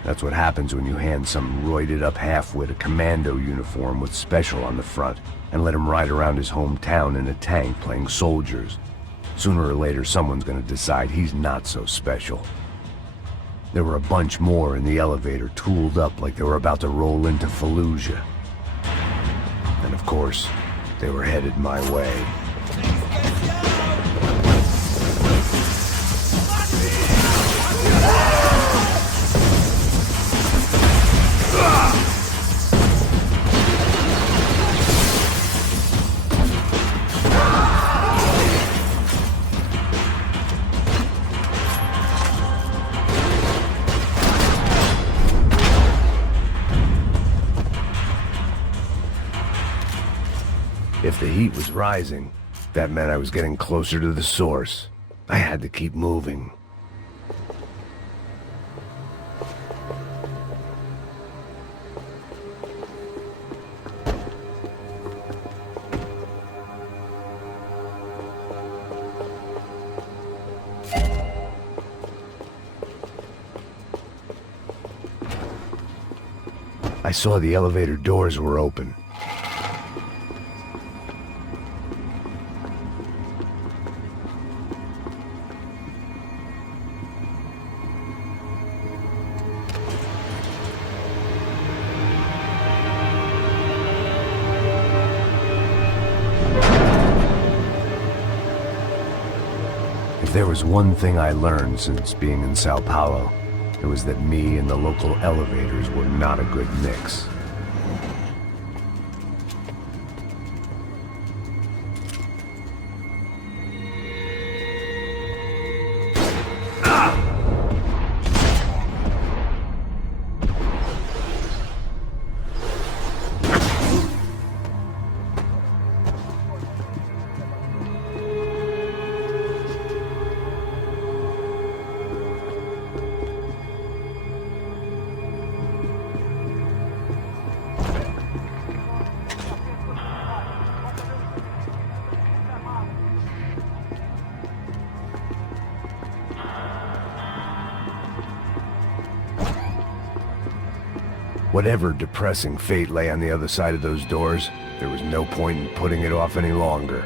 That's what happens when you hand some roided-up halfwit a commando uniform with special on the front and let him ride around his hometown in a tank playing soldiers. Sooner or later, someone's gonna decide he's not so special. There were a bunch more in the elevator, tooled up like they were about to roll into Fallujah. And of course, they were headed my way. If the heat was rising, That meant I was getting closer to the source. I had to keep moving. I saw the elevator doors were open. If there was one thing I learned since being in Sao Paulo, it was that me and the local elevators were not a good mix. Whatever depressing fate lay on the other side of those doors, there was no point in putting it off any longer.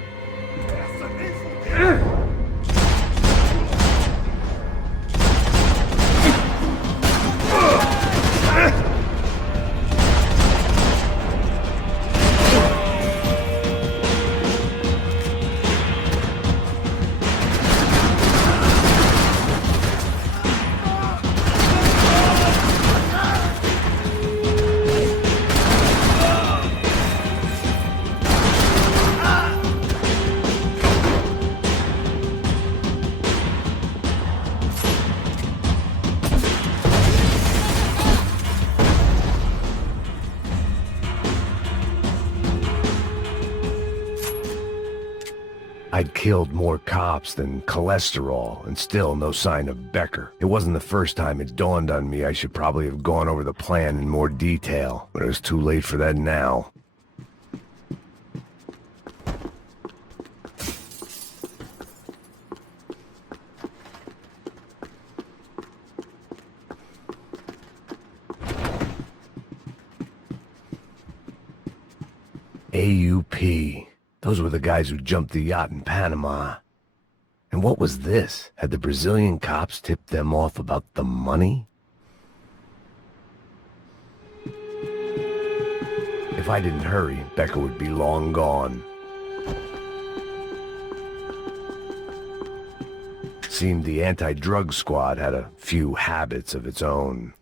I'd killed more cops than cholesterol, and still no sign of Becker. It wasn't the first time it dawned on me I should probably have gone over the plan in more detail, but it was too late for that now. AUP. Those were the guys who jumped the yacht in Panama. And what was this? Had the Brazilian cops tipped them off about the money? If I didn't hurry, Becker would be long gone. Seemed the anti-drug squad had a few habits of its own.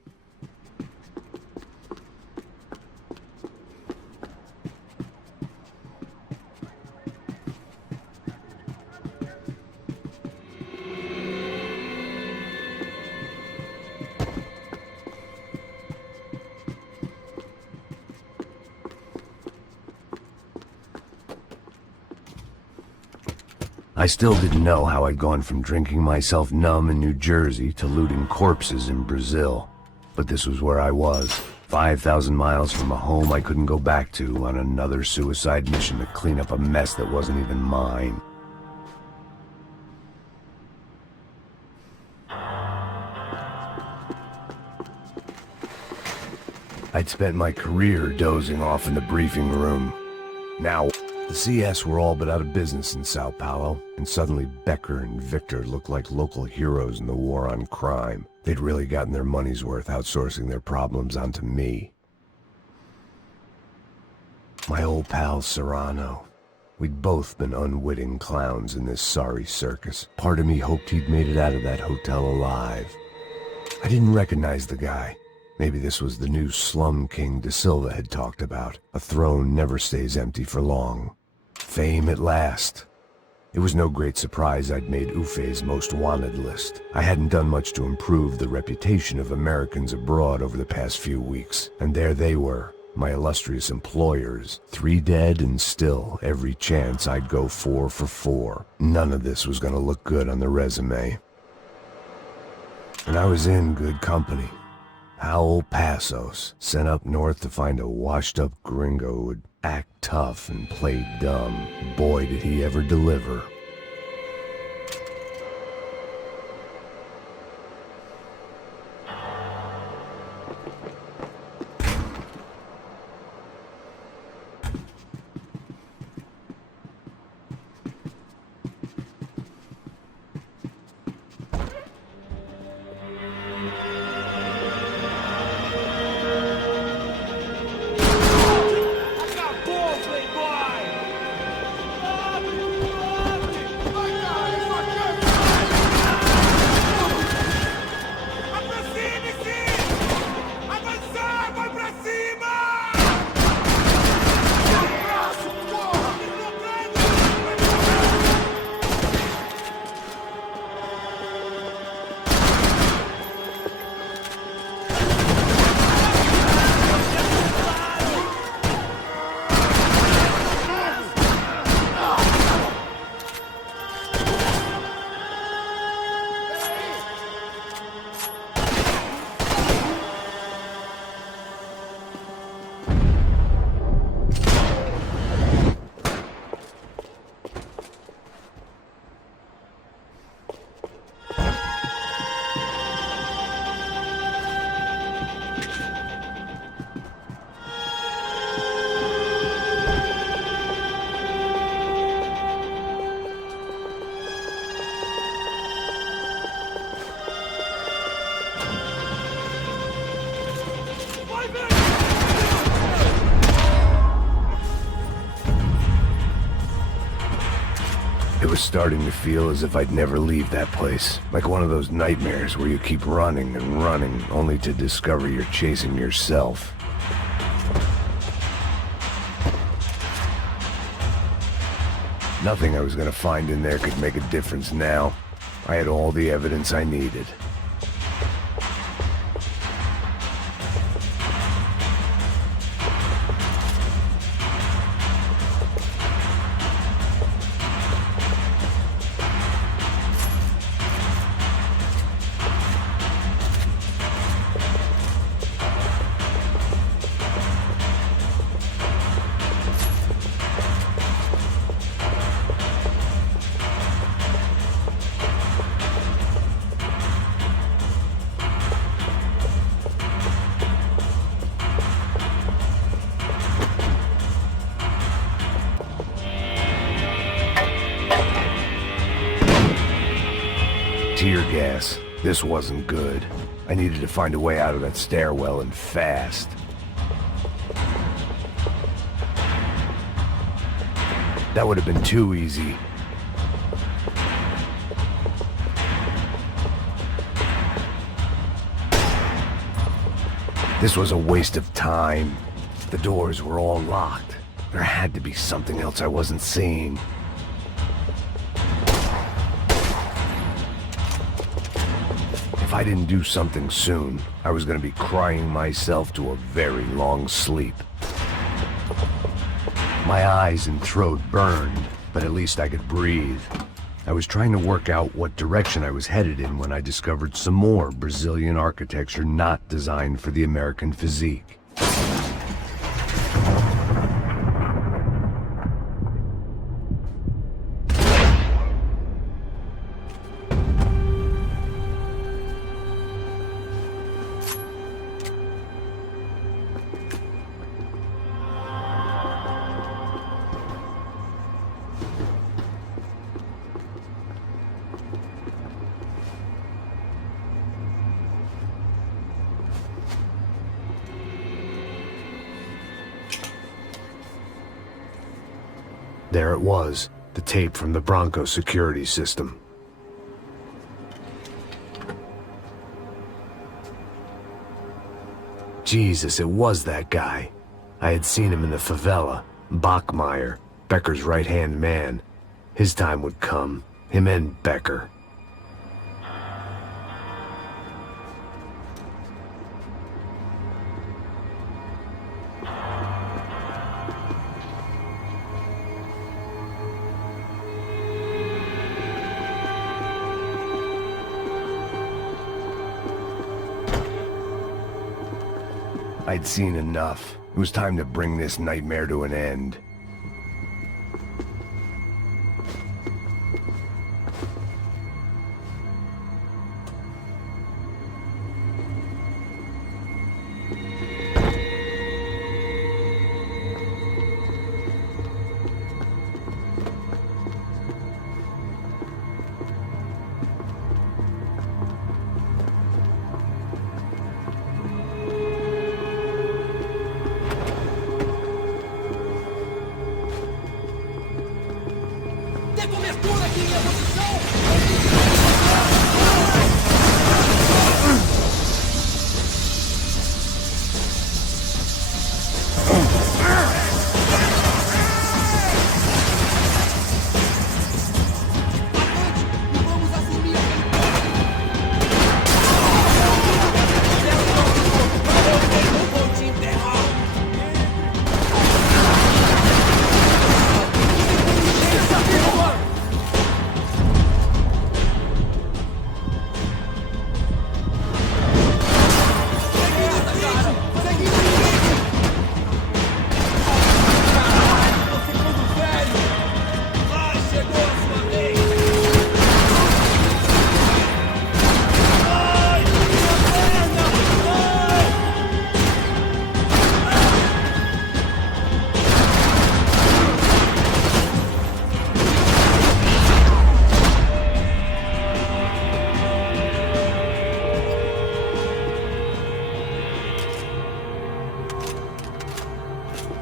I still didn't know how I'd gone from drinking myself numb in New Jersey to looting corpses in Brazil. But this was where I was, 5,000 miles from a home I couldn't go back to on another suicide mission to clean up a mess that wasn't even mine. I'd spent my career dozing off in the briefing room. Now, the CS were all but out of business in Sao Paulo, and suddenly Becker and Victor looked like local heroes in the war on crime. They'd really gotten their money's worth outsourcing their problems onto me. My old pal Serrano. We'd both been unwitting clowns in this sorry circus. Part of me hoped he'd made it out of that hotel alive. I didn't recognize the guy. Maybe this was the new slum king De Silva had talked about. A throne never stays empty for long. Fame at last. It was no great surprise I'd made Ufe's most wanted list. I hadn't done much to improve the reputation of Americans abroad over the past few weeks, and there they were, my illustrious employers. 3 dead and still, every chance I'd go 4 for 4. None of this was gonna look good on the resume. And I was in good company. Howell Passos, sent up north to find a washed-up gringo who would act tough and play dumb. Boy, did he ever deliver. It was starting to feel as if I'd never leave that place. Like one of those nightmares where you keep running and running, only to discover you're chasing yourself. Nothing I was gonna find in there could make a difference now. I had all the evidence I needed. Tear gas. This wasn't good. I needed to find a way out of that stairwell and fast. That would have been too easy. This was a waste of time. The doors were all locked. There had to be something else I wasn't seeing. If I didn't do something soon, I was going to be crying myself to a very long sleep. My eyes and throat burned, but at least I could breathe. I was trying to work out what direction I was headed in when I discovered some more Brazilian architecture not designed for the American physique. There it was, the tape from the Bronco security system. Jesus, it was that guy. I had seen him in the favela. Bachmeyer, Becker's right-hand man. His time would come. Him and Becker. I'd seen enough. It was time to bring this nightmare to an end.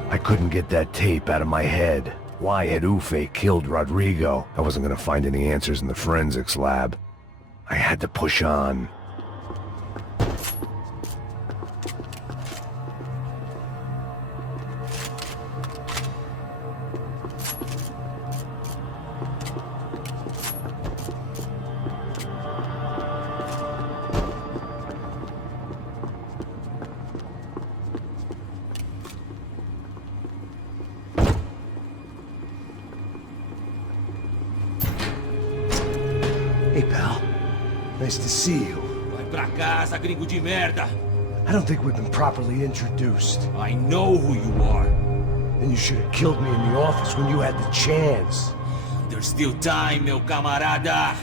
I couldn't get that tape out of my head. Why had Ufe killed Rodrigo? I wasn't gonna find any answers in the forensics lab. I had to push on. Hey, pal. Nice to see you. Vai pra casa, gringo de merda. I don't think we've been properly introduced. I know who you are. Then you should have killed me in the office when you had the chance. There's still time, meu camarada.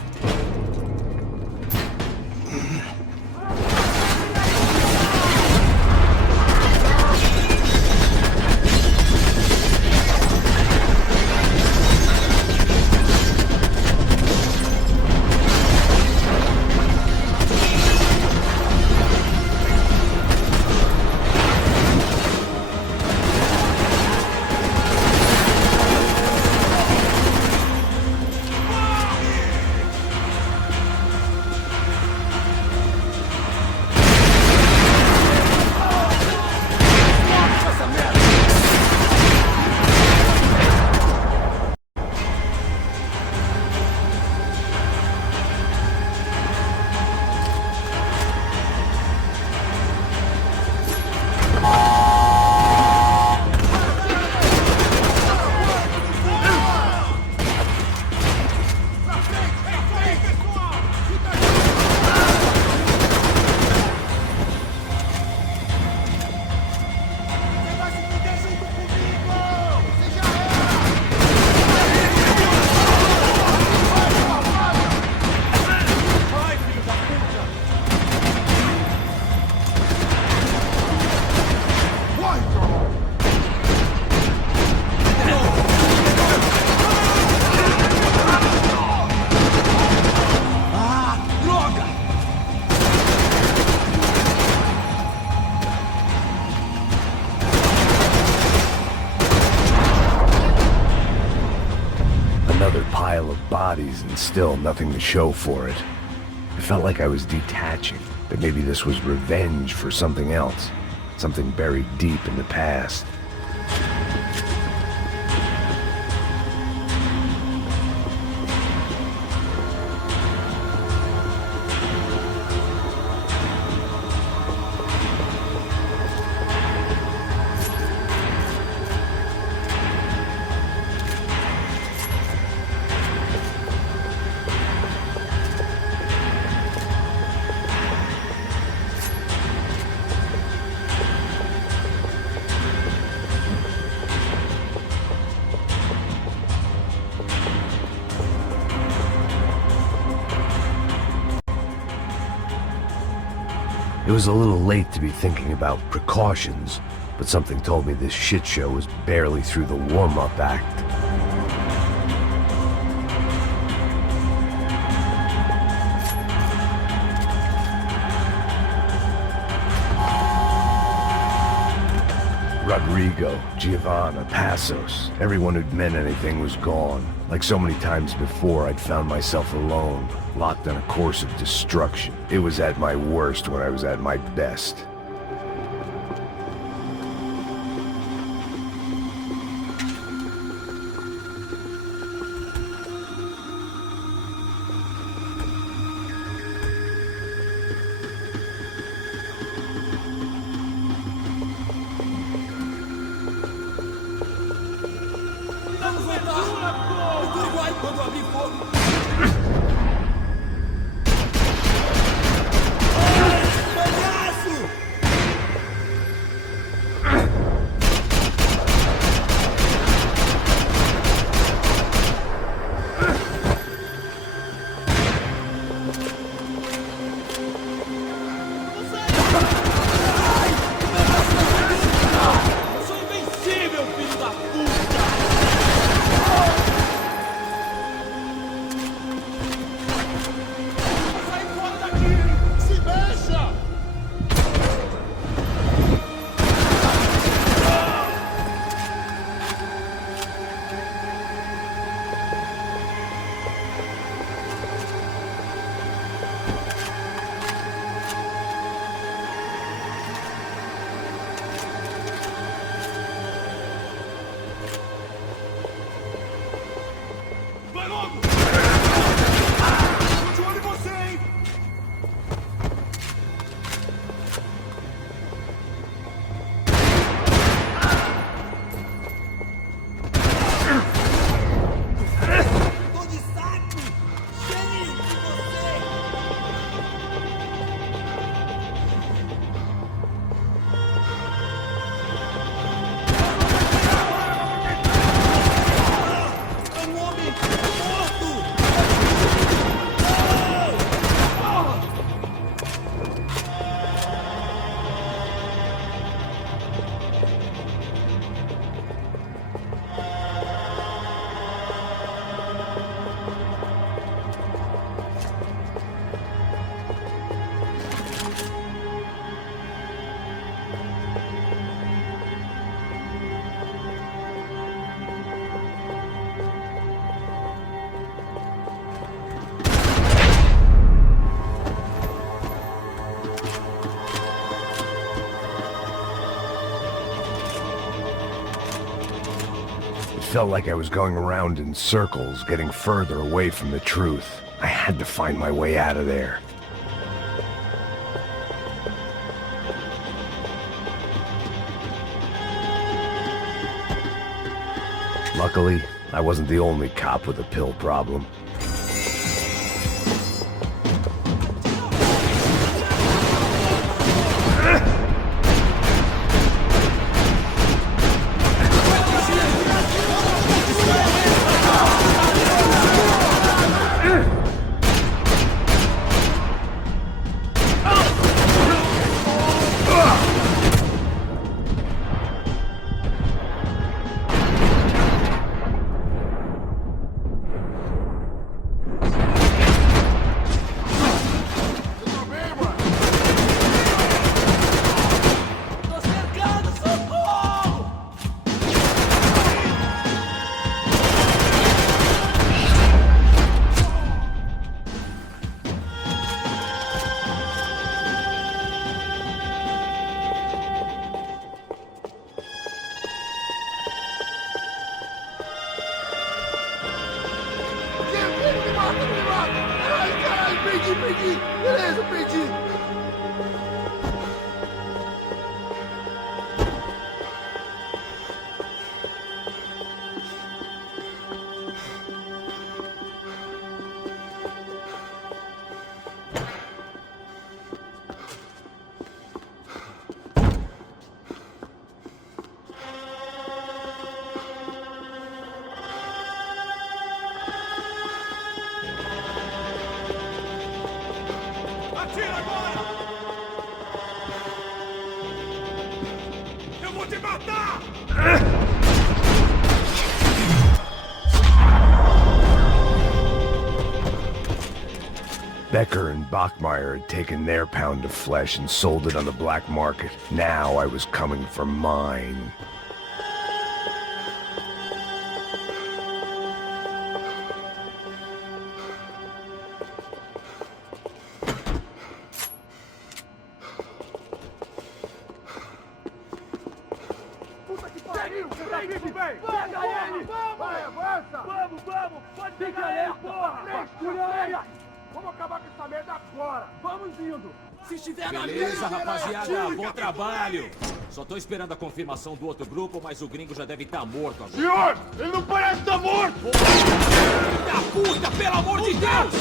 Bodies and still nothing to show for it. It felt like I was detaching, that maybe this was revenge for something else, something buried deep in the past. It was a little late to be thinking about precautions, but something told me this shit show was barely through the warm-up act. Rodrigo, Giovanna, Passos, everyone who'd meant anything was gone. Like so many times before, I'd found myself alone, locked on a course of destruction. It was at my worst when I was at my best. Felt like I was going around in circles, getting further away from the truth. I had to find my way out of there. Luckily, I wasn't the only cop with a pill problem. Becker and Bachmeyer had taken their pound of flesh and sold it on the black market. Now I was coming for mine. Beleza, rapaziada, bom trabalho. Só tô esperando a confirmação do outro grupo, mas o gringo já deve estar morto agora. Senhor, ele não parece estar morto! Filho da puta, pelo amor de Deus!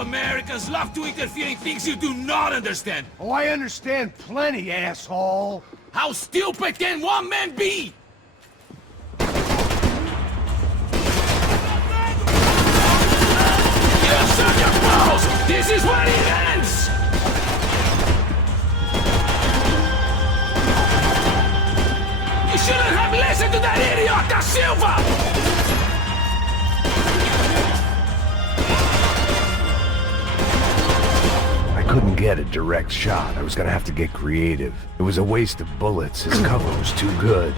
Americans love to interfere in things you do not understand. Oh, I understand plenty, asshole. How stupid can one man be? You shut your balls! This is where it ends! You shouldn't have listened to that idiot, Da Silva! Couldn't get a direct shot. I was gonna have to get creative. It was a waste of bullets. His cover was too good.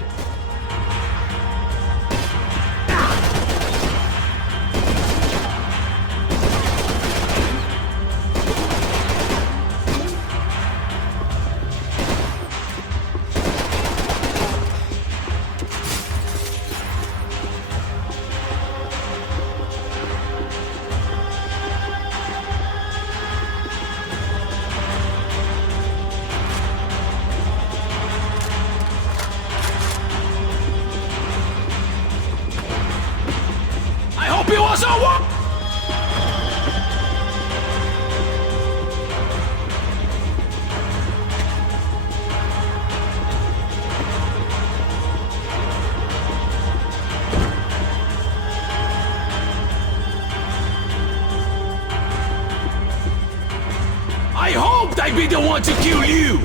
I hoped I'd be the one to kill you!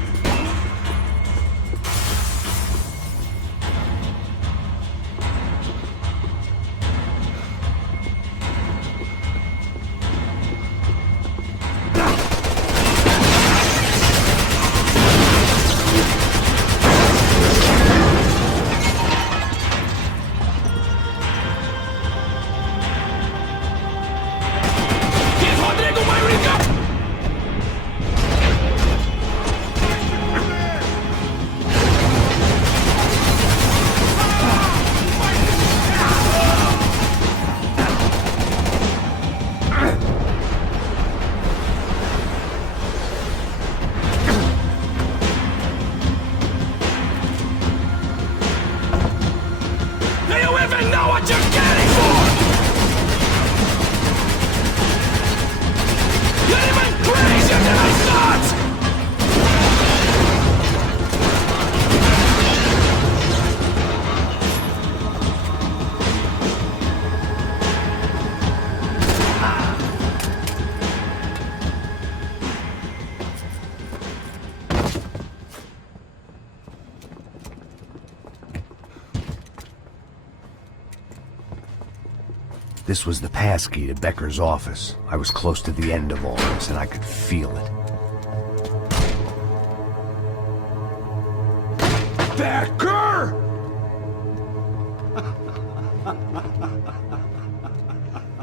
Give Rodrigo my recap! This was the passkey to Becker's office. I was close to the end of all this, and I could feel it. Becker!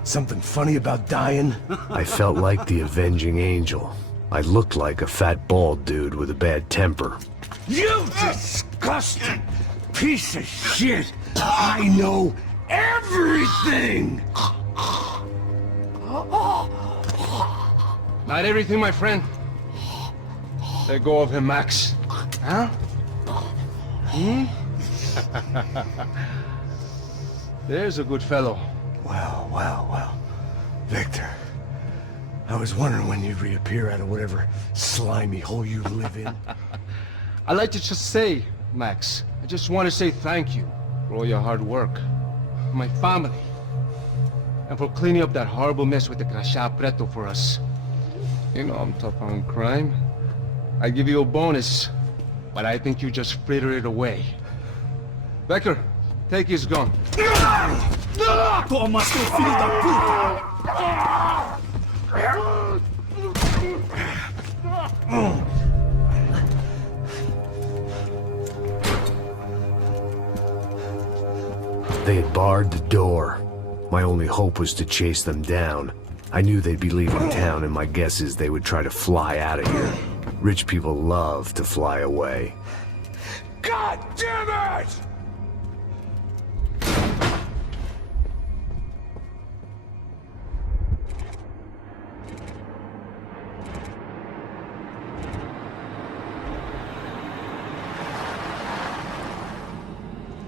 Something funny about dying? I felt like the avenging angel. I looked like a fat bald dude with a bad temper. You disgusting piece of shit! I know everything! Not everything, my friend. Let go of him, Max. Huh? There's a good fellow. Well. Victor, I was wondering when you'd reappear out of whatever slimy hole you live in. I'd like to just say, Max, I just want to say thank you for all your hard work, for my family, and for cleaning up that horrible mess with the Crachá Preto for us. You know I'm tough on crime. I give you a bonus, but I think you just fritter it away. Becker, take his gun. Toma, seu filho da puta! They had barred the door. My only hope was to chase them down. I knew they'd be leaving town, and my guess is they would try to fly out of here. Rich people love to fly away. God damn it!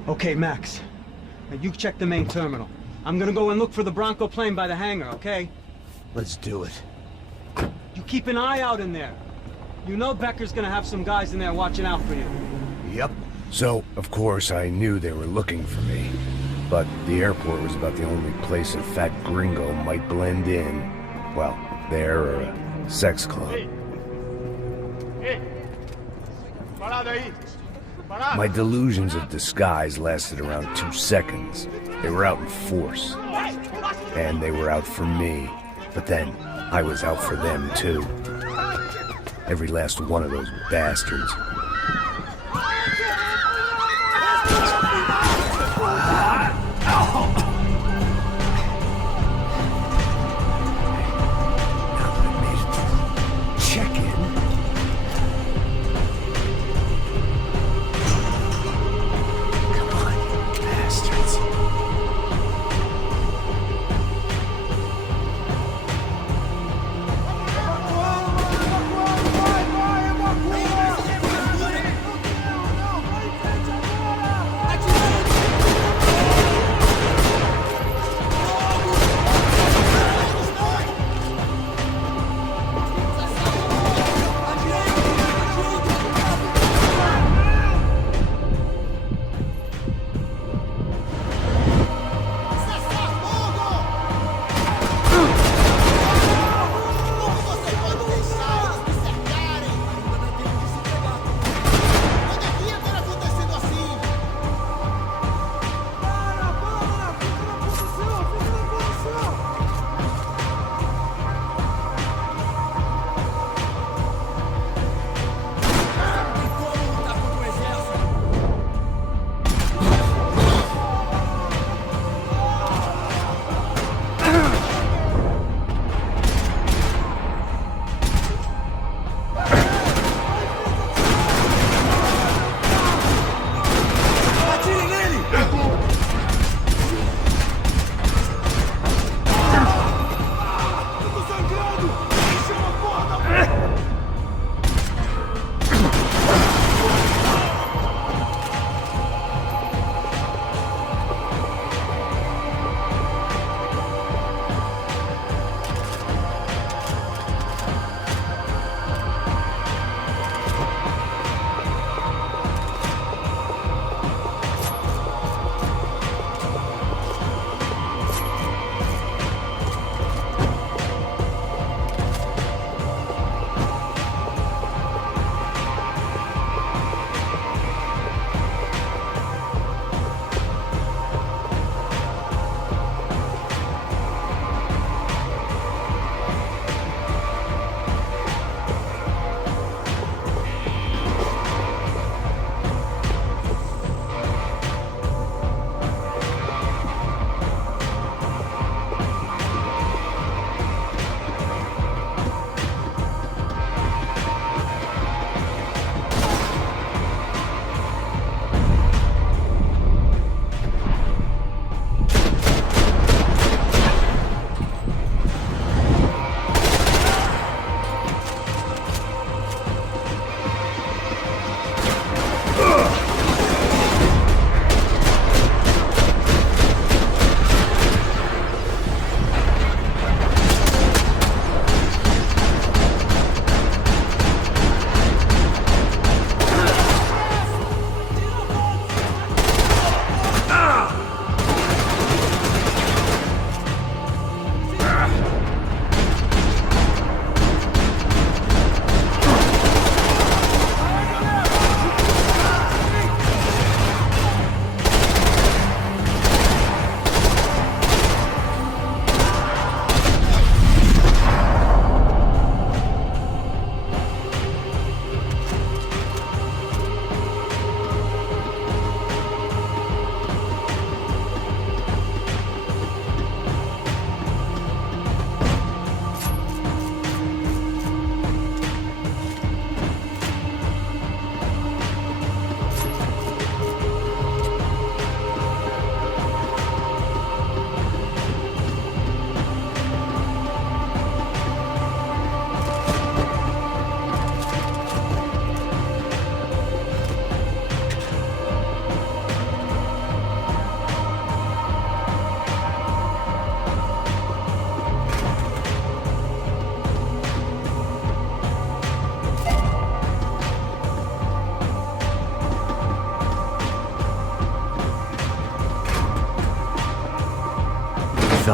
Okay, Max. Now you check the main terminal. I'm gonna go and look for the Bronco plane by the hangar, okay? Let's do it. You keep an eye out in there. You know Becker's gonna have some guys in there watching out for you. Yep. So, of course, I knew they were looking for me. But the airport was about the only place a fat gringo might blend in. Well, there or a sex club. My delusions of disguise lasted around 2 seconds. They were out in force. And they were out for me. But then, I was out for them, too. Every last one of those bastards.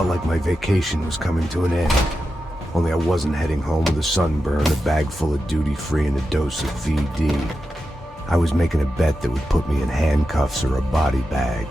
felt like my vacation was coming to an end. Only I wasn't heading home with a sunburn, a bag full of duty-free, and a dose of VD. I was making a bet that would put me in handcuffs or a body bag.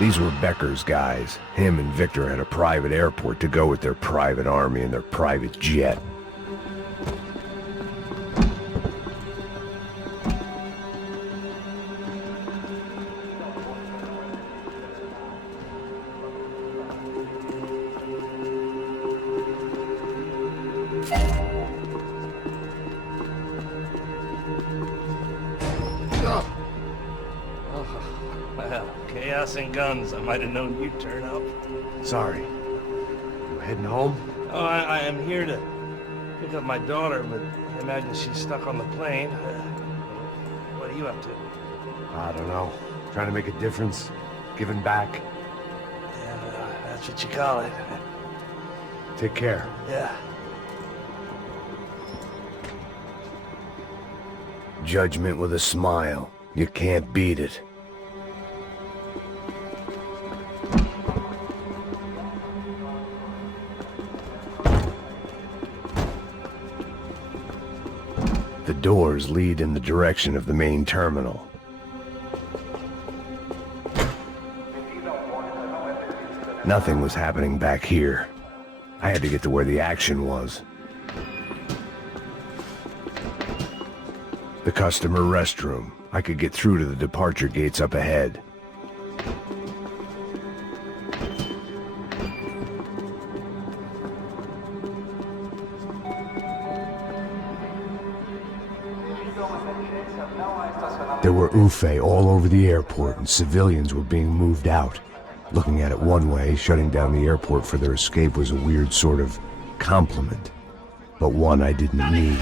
These were Becker's guys. Him and Victor had a private airport to go with their private army and their private jet. Chaos and guns. I might have known you'd turn up. Sorry. You heading home? Oh, I am here to pick up my daughter, but I imagine she's stuck on the plane. What are you up to? I don't know. Trying to make a difference. Giving back. Yeah, that's what you call it. Take care. Yeah. Judgment with a smile. You can't beat it. The doors lead in the direction of the main terminal. Nothing was happening back here. I had to get to where the action was. The customer restroom. I could get through to the departure gates up ahead. There were UFE all over the airport, and civilians were being moved out. Looking at it one way, shutting down the airport for their escape was a weird sort of compliment, but one I didn't need.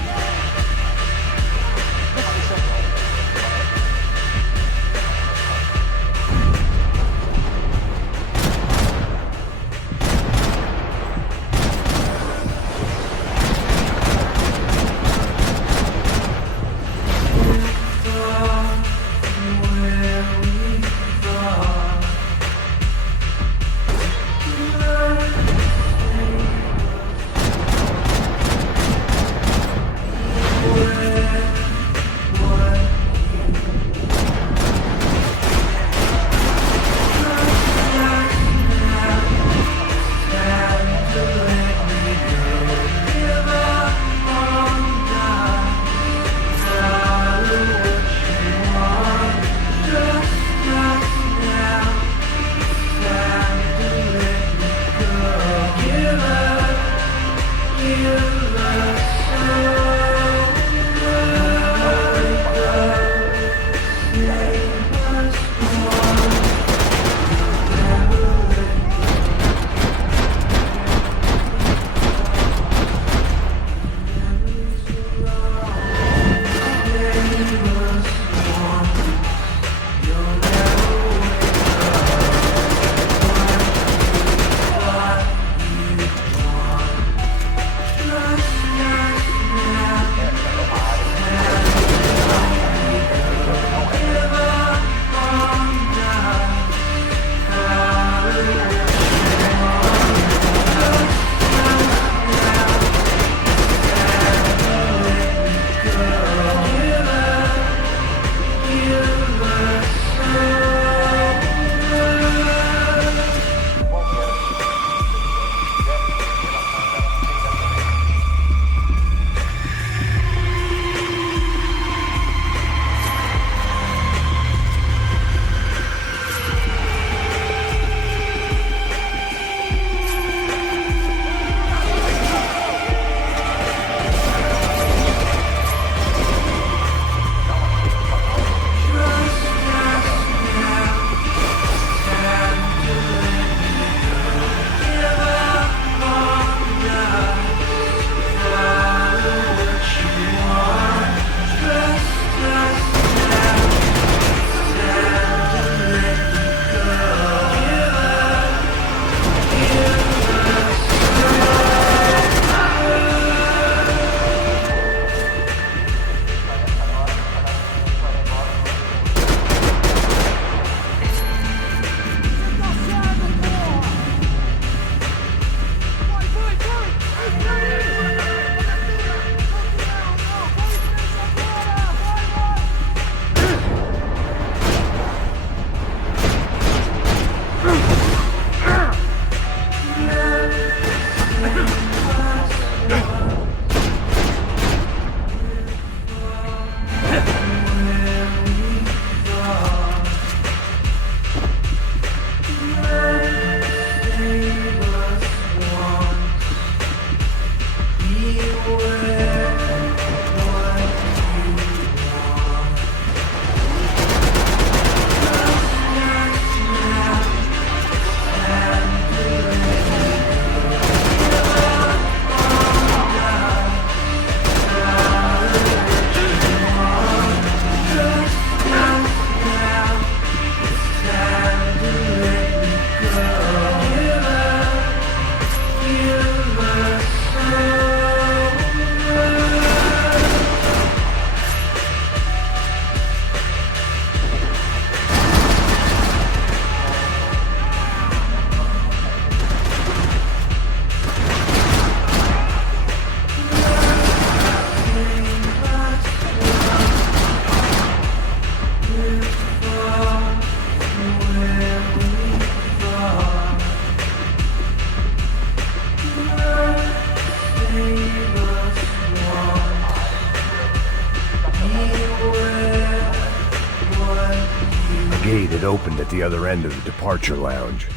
friend at the other end of the departure lounge.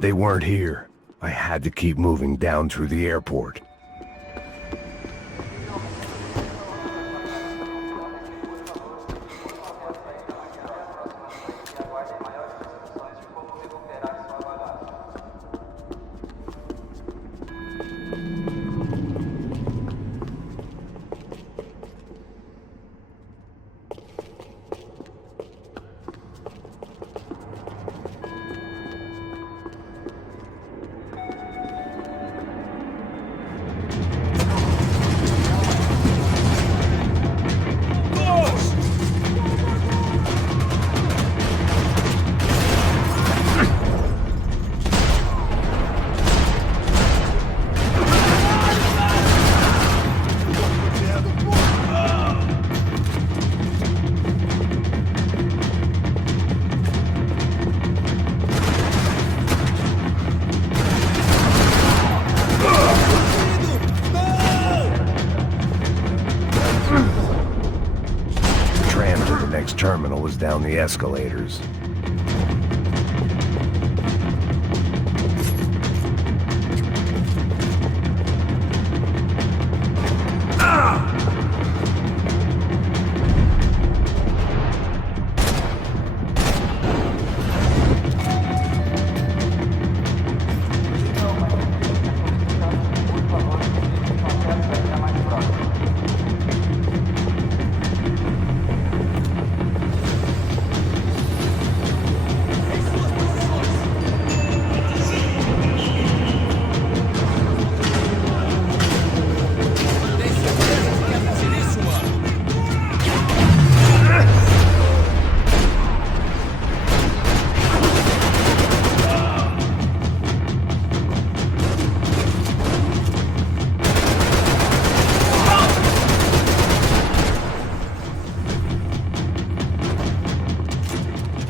They weren't here. I had to keep moving down through the airport. Terminal was down the escalators.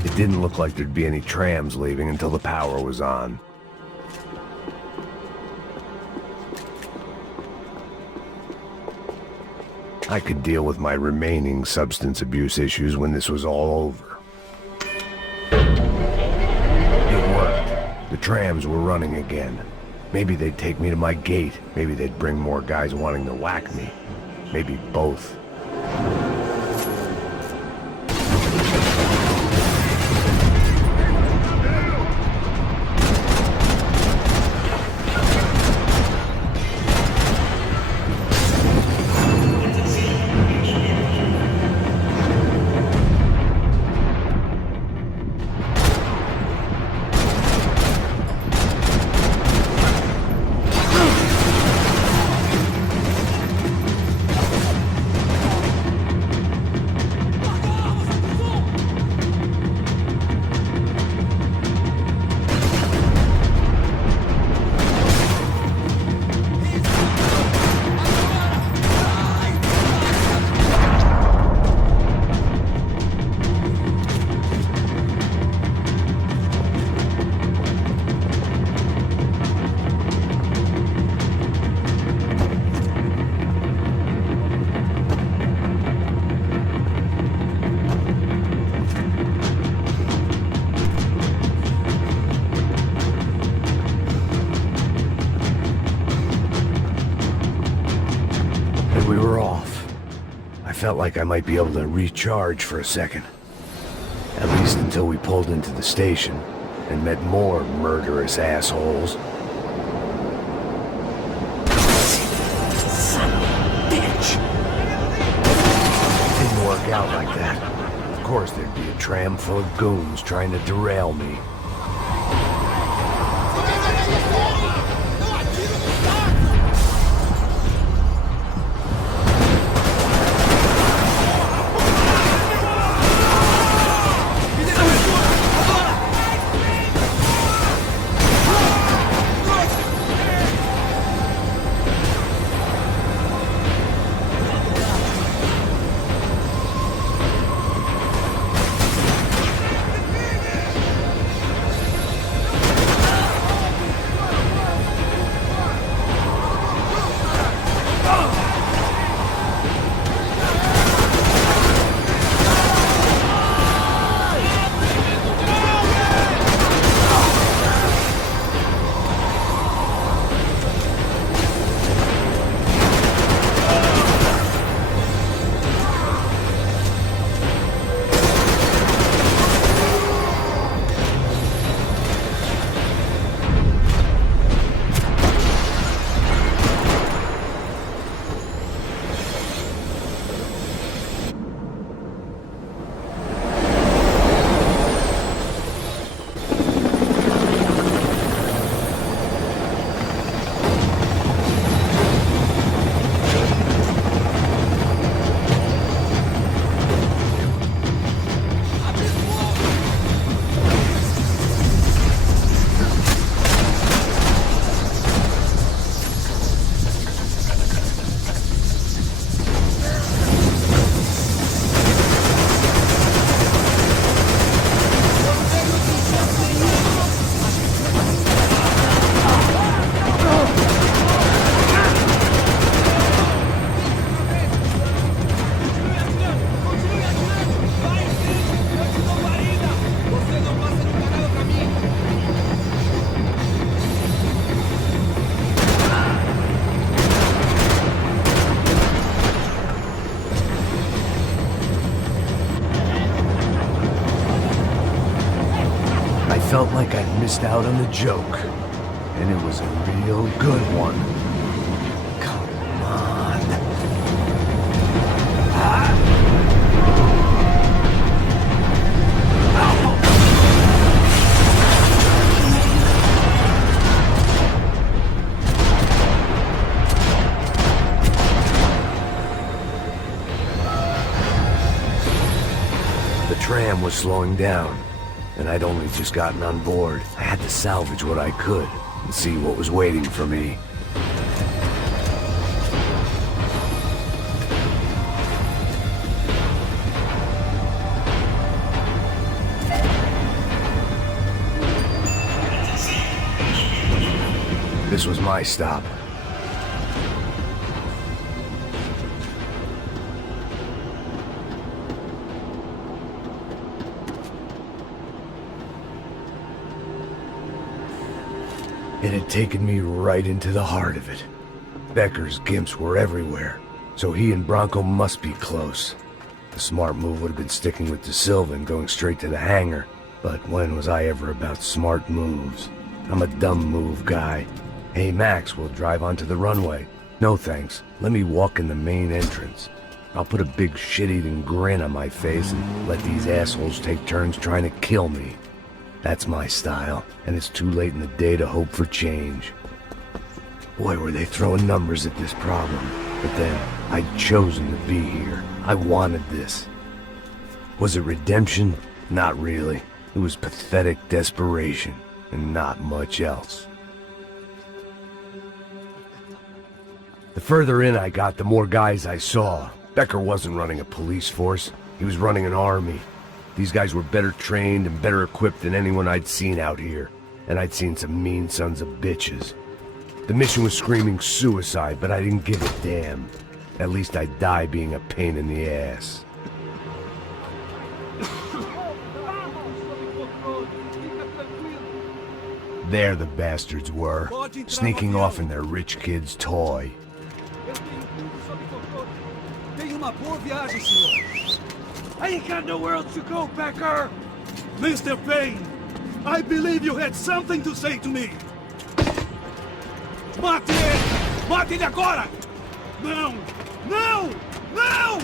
It didn't look like there'd be any trams leaving until the power was on. I could deal with my remaining substance abuse issues when this was all over. It worked. The trams were running again. Maybe they'd take me to my gate. Maybe they'd bring more guys wanting to whack me. Maybe both. We were off. I felt like I might be able to recharge for a second. At least until we pulled into the station and met more murderous assholes. Son of a bitch! It didn't work out like that. Of course there'd be a tram full of goons trying to derail me. felt like I'd missed out on the joke. And it was a real good one. Come on. The tram was slowing down, and I'd only just gotten on board. I had to salvage what I could and see what was waiting for me. This was my stop. It had taken me right into the heart of it. Becker's gimps were everywhere, so he and Bronco must be close. The smart move would have been sticking with De Silva and going straight to the hangar, but when was I ever about smart moves? I'm a dumb move guy. Hey Max, we'll drive onto the runway. No thanks, let me walk in the main entrance. I'll put a big shit-eating grin on my face and let these assholes take turns trying to kill me. That's my style, and it's too late in the day to hope for change. Boy, were they throwing numbers at this problem. But then, I'd chosen to be here. I wanted this. Was it redemption? Not really. It was pathetic desperation, and not much else. The further in I got, the more guys I saw. Becker wasn't running a police force. He was running an army. These guys were better trained and better equipped than anyone I'd seen out here. And I'd seen some mean sons of bitches. The mission was screaming suicide, but I didn't give a damn. At least I'd die being a pain in the ass. There the bastards were, sneaking off in their rich kid's toy. I ain't got nowhere else to go, Becker! Mr. Payne, I believe you had something to say to me! Mate ele! Mate ele agora! Não! Não! Não!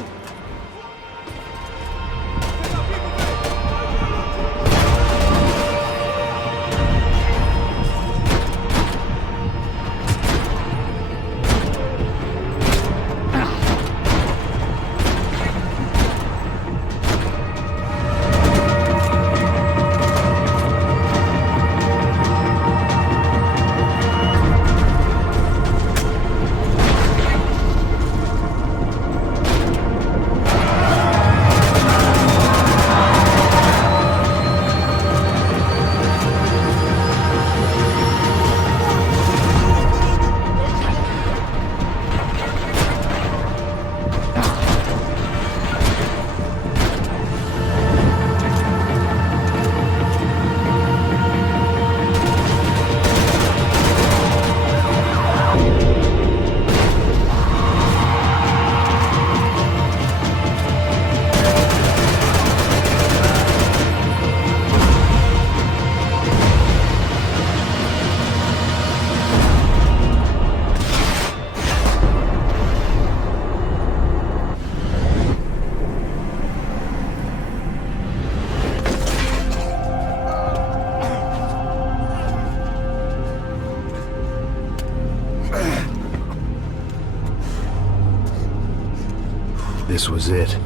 This was it.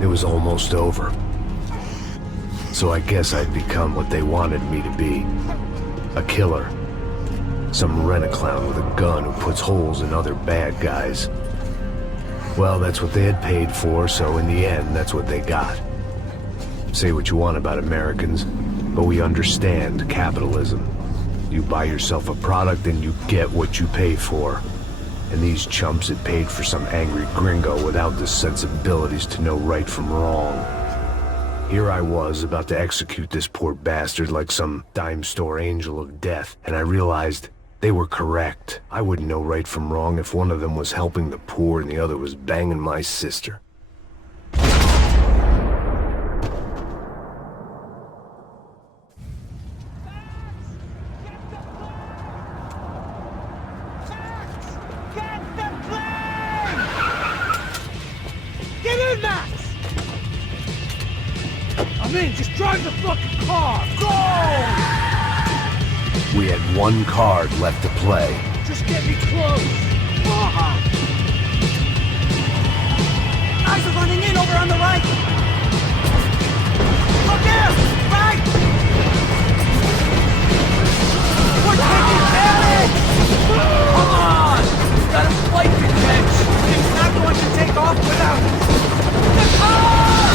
It was almost over. So I guess I'd become what they wanted me to be. A killer. Some rent-a-clown with a gun who puts holes in other bad guys. Well, that's what they had paid for, so in the end, that's what they got. Say what you want about Americans, but we understand capitalism. You buy yourself a product and you get what you pay for. And these chumps had paid for some angry gringo without the sensibilities to know right from wrong. Here I was, about to execute this poor bastard like some dime store angel of death, and I realized they were correct. I wouldn't know right from wrong if one of them was helping the poor and the other was banging my sister. in, Max! I'm in, just drive the fucking car! Go! We had one card left to play. Just get me close! Guys are running in over on the right! Look there! Right! We're taking damage! Come on! We've got a flight to catch! It's not going to take off without the car!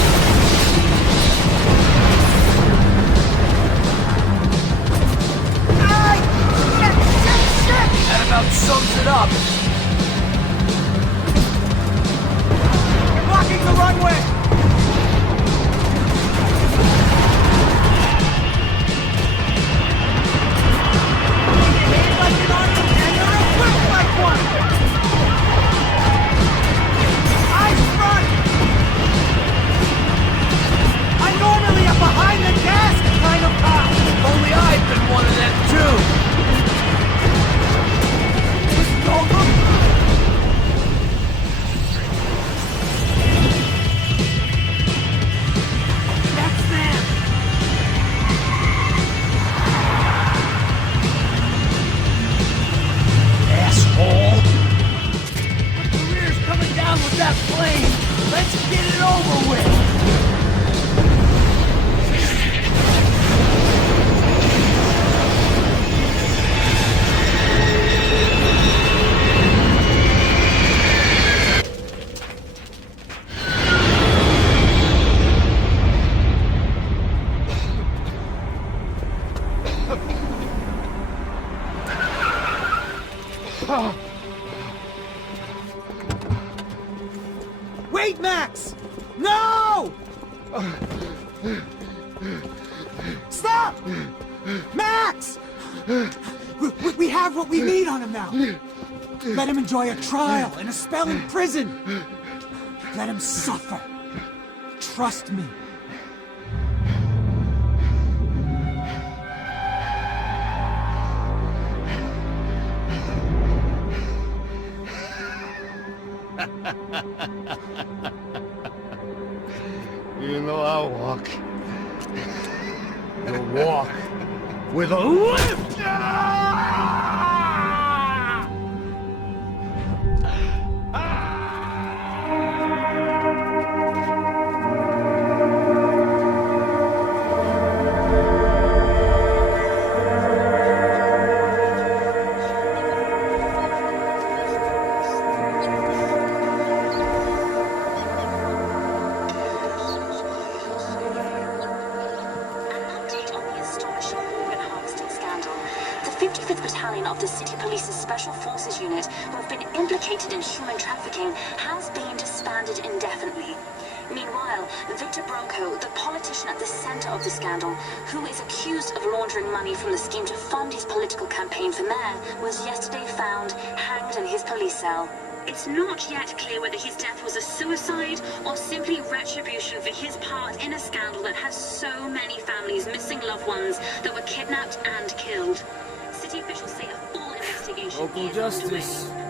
Ay! Shit! That about sums it up. You're blocking the runway! Wait, Max! No! Stop! Max! We have what we need on him now. Let him enjoy a trial and a spell in prison. Let him suffer. Trust me. You know I'll walk. You'll walk with a lift! Of the City Police's Special Forces unit who have been implicated in human trafficking has been disbanded indefinitely. Meanwhile, Victor Bronco, the politician at the center of the scandal, who is accused of laundering money from the scheme to fund his political campaign for mayor, was yesterday found hanged in his police cell. It's not yet clear whether his death was a suicide or simply retribution for his part in a scandal that has so many families missing loved ones that were kidnapped and killed. City officials say a full investigation Local is justice. underway.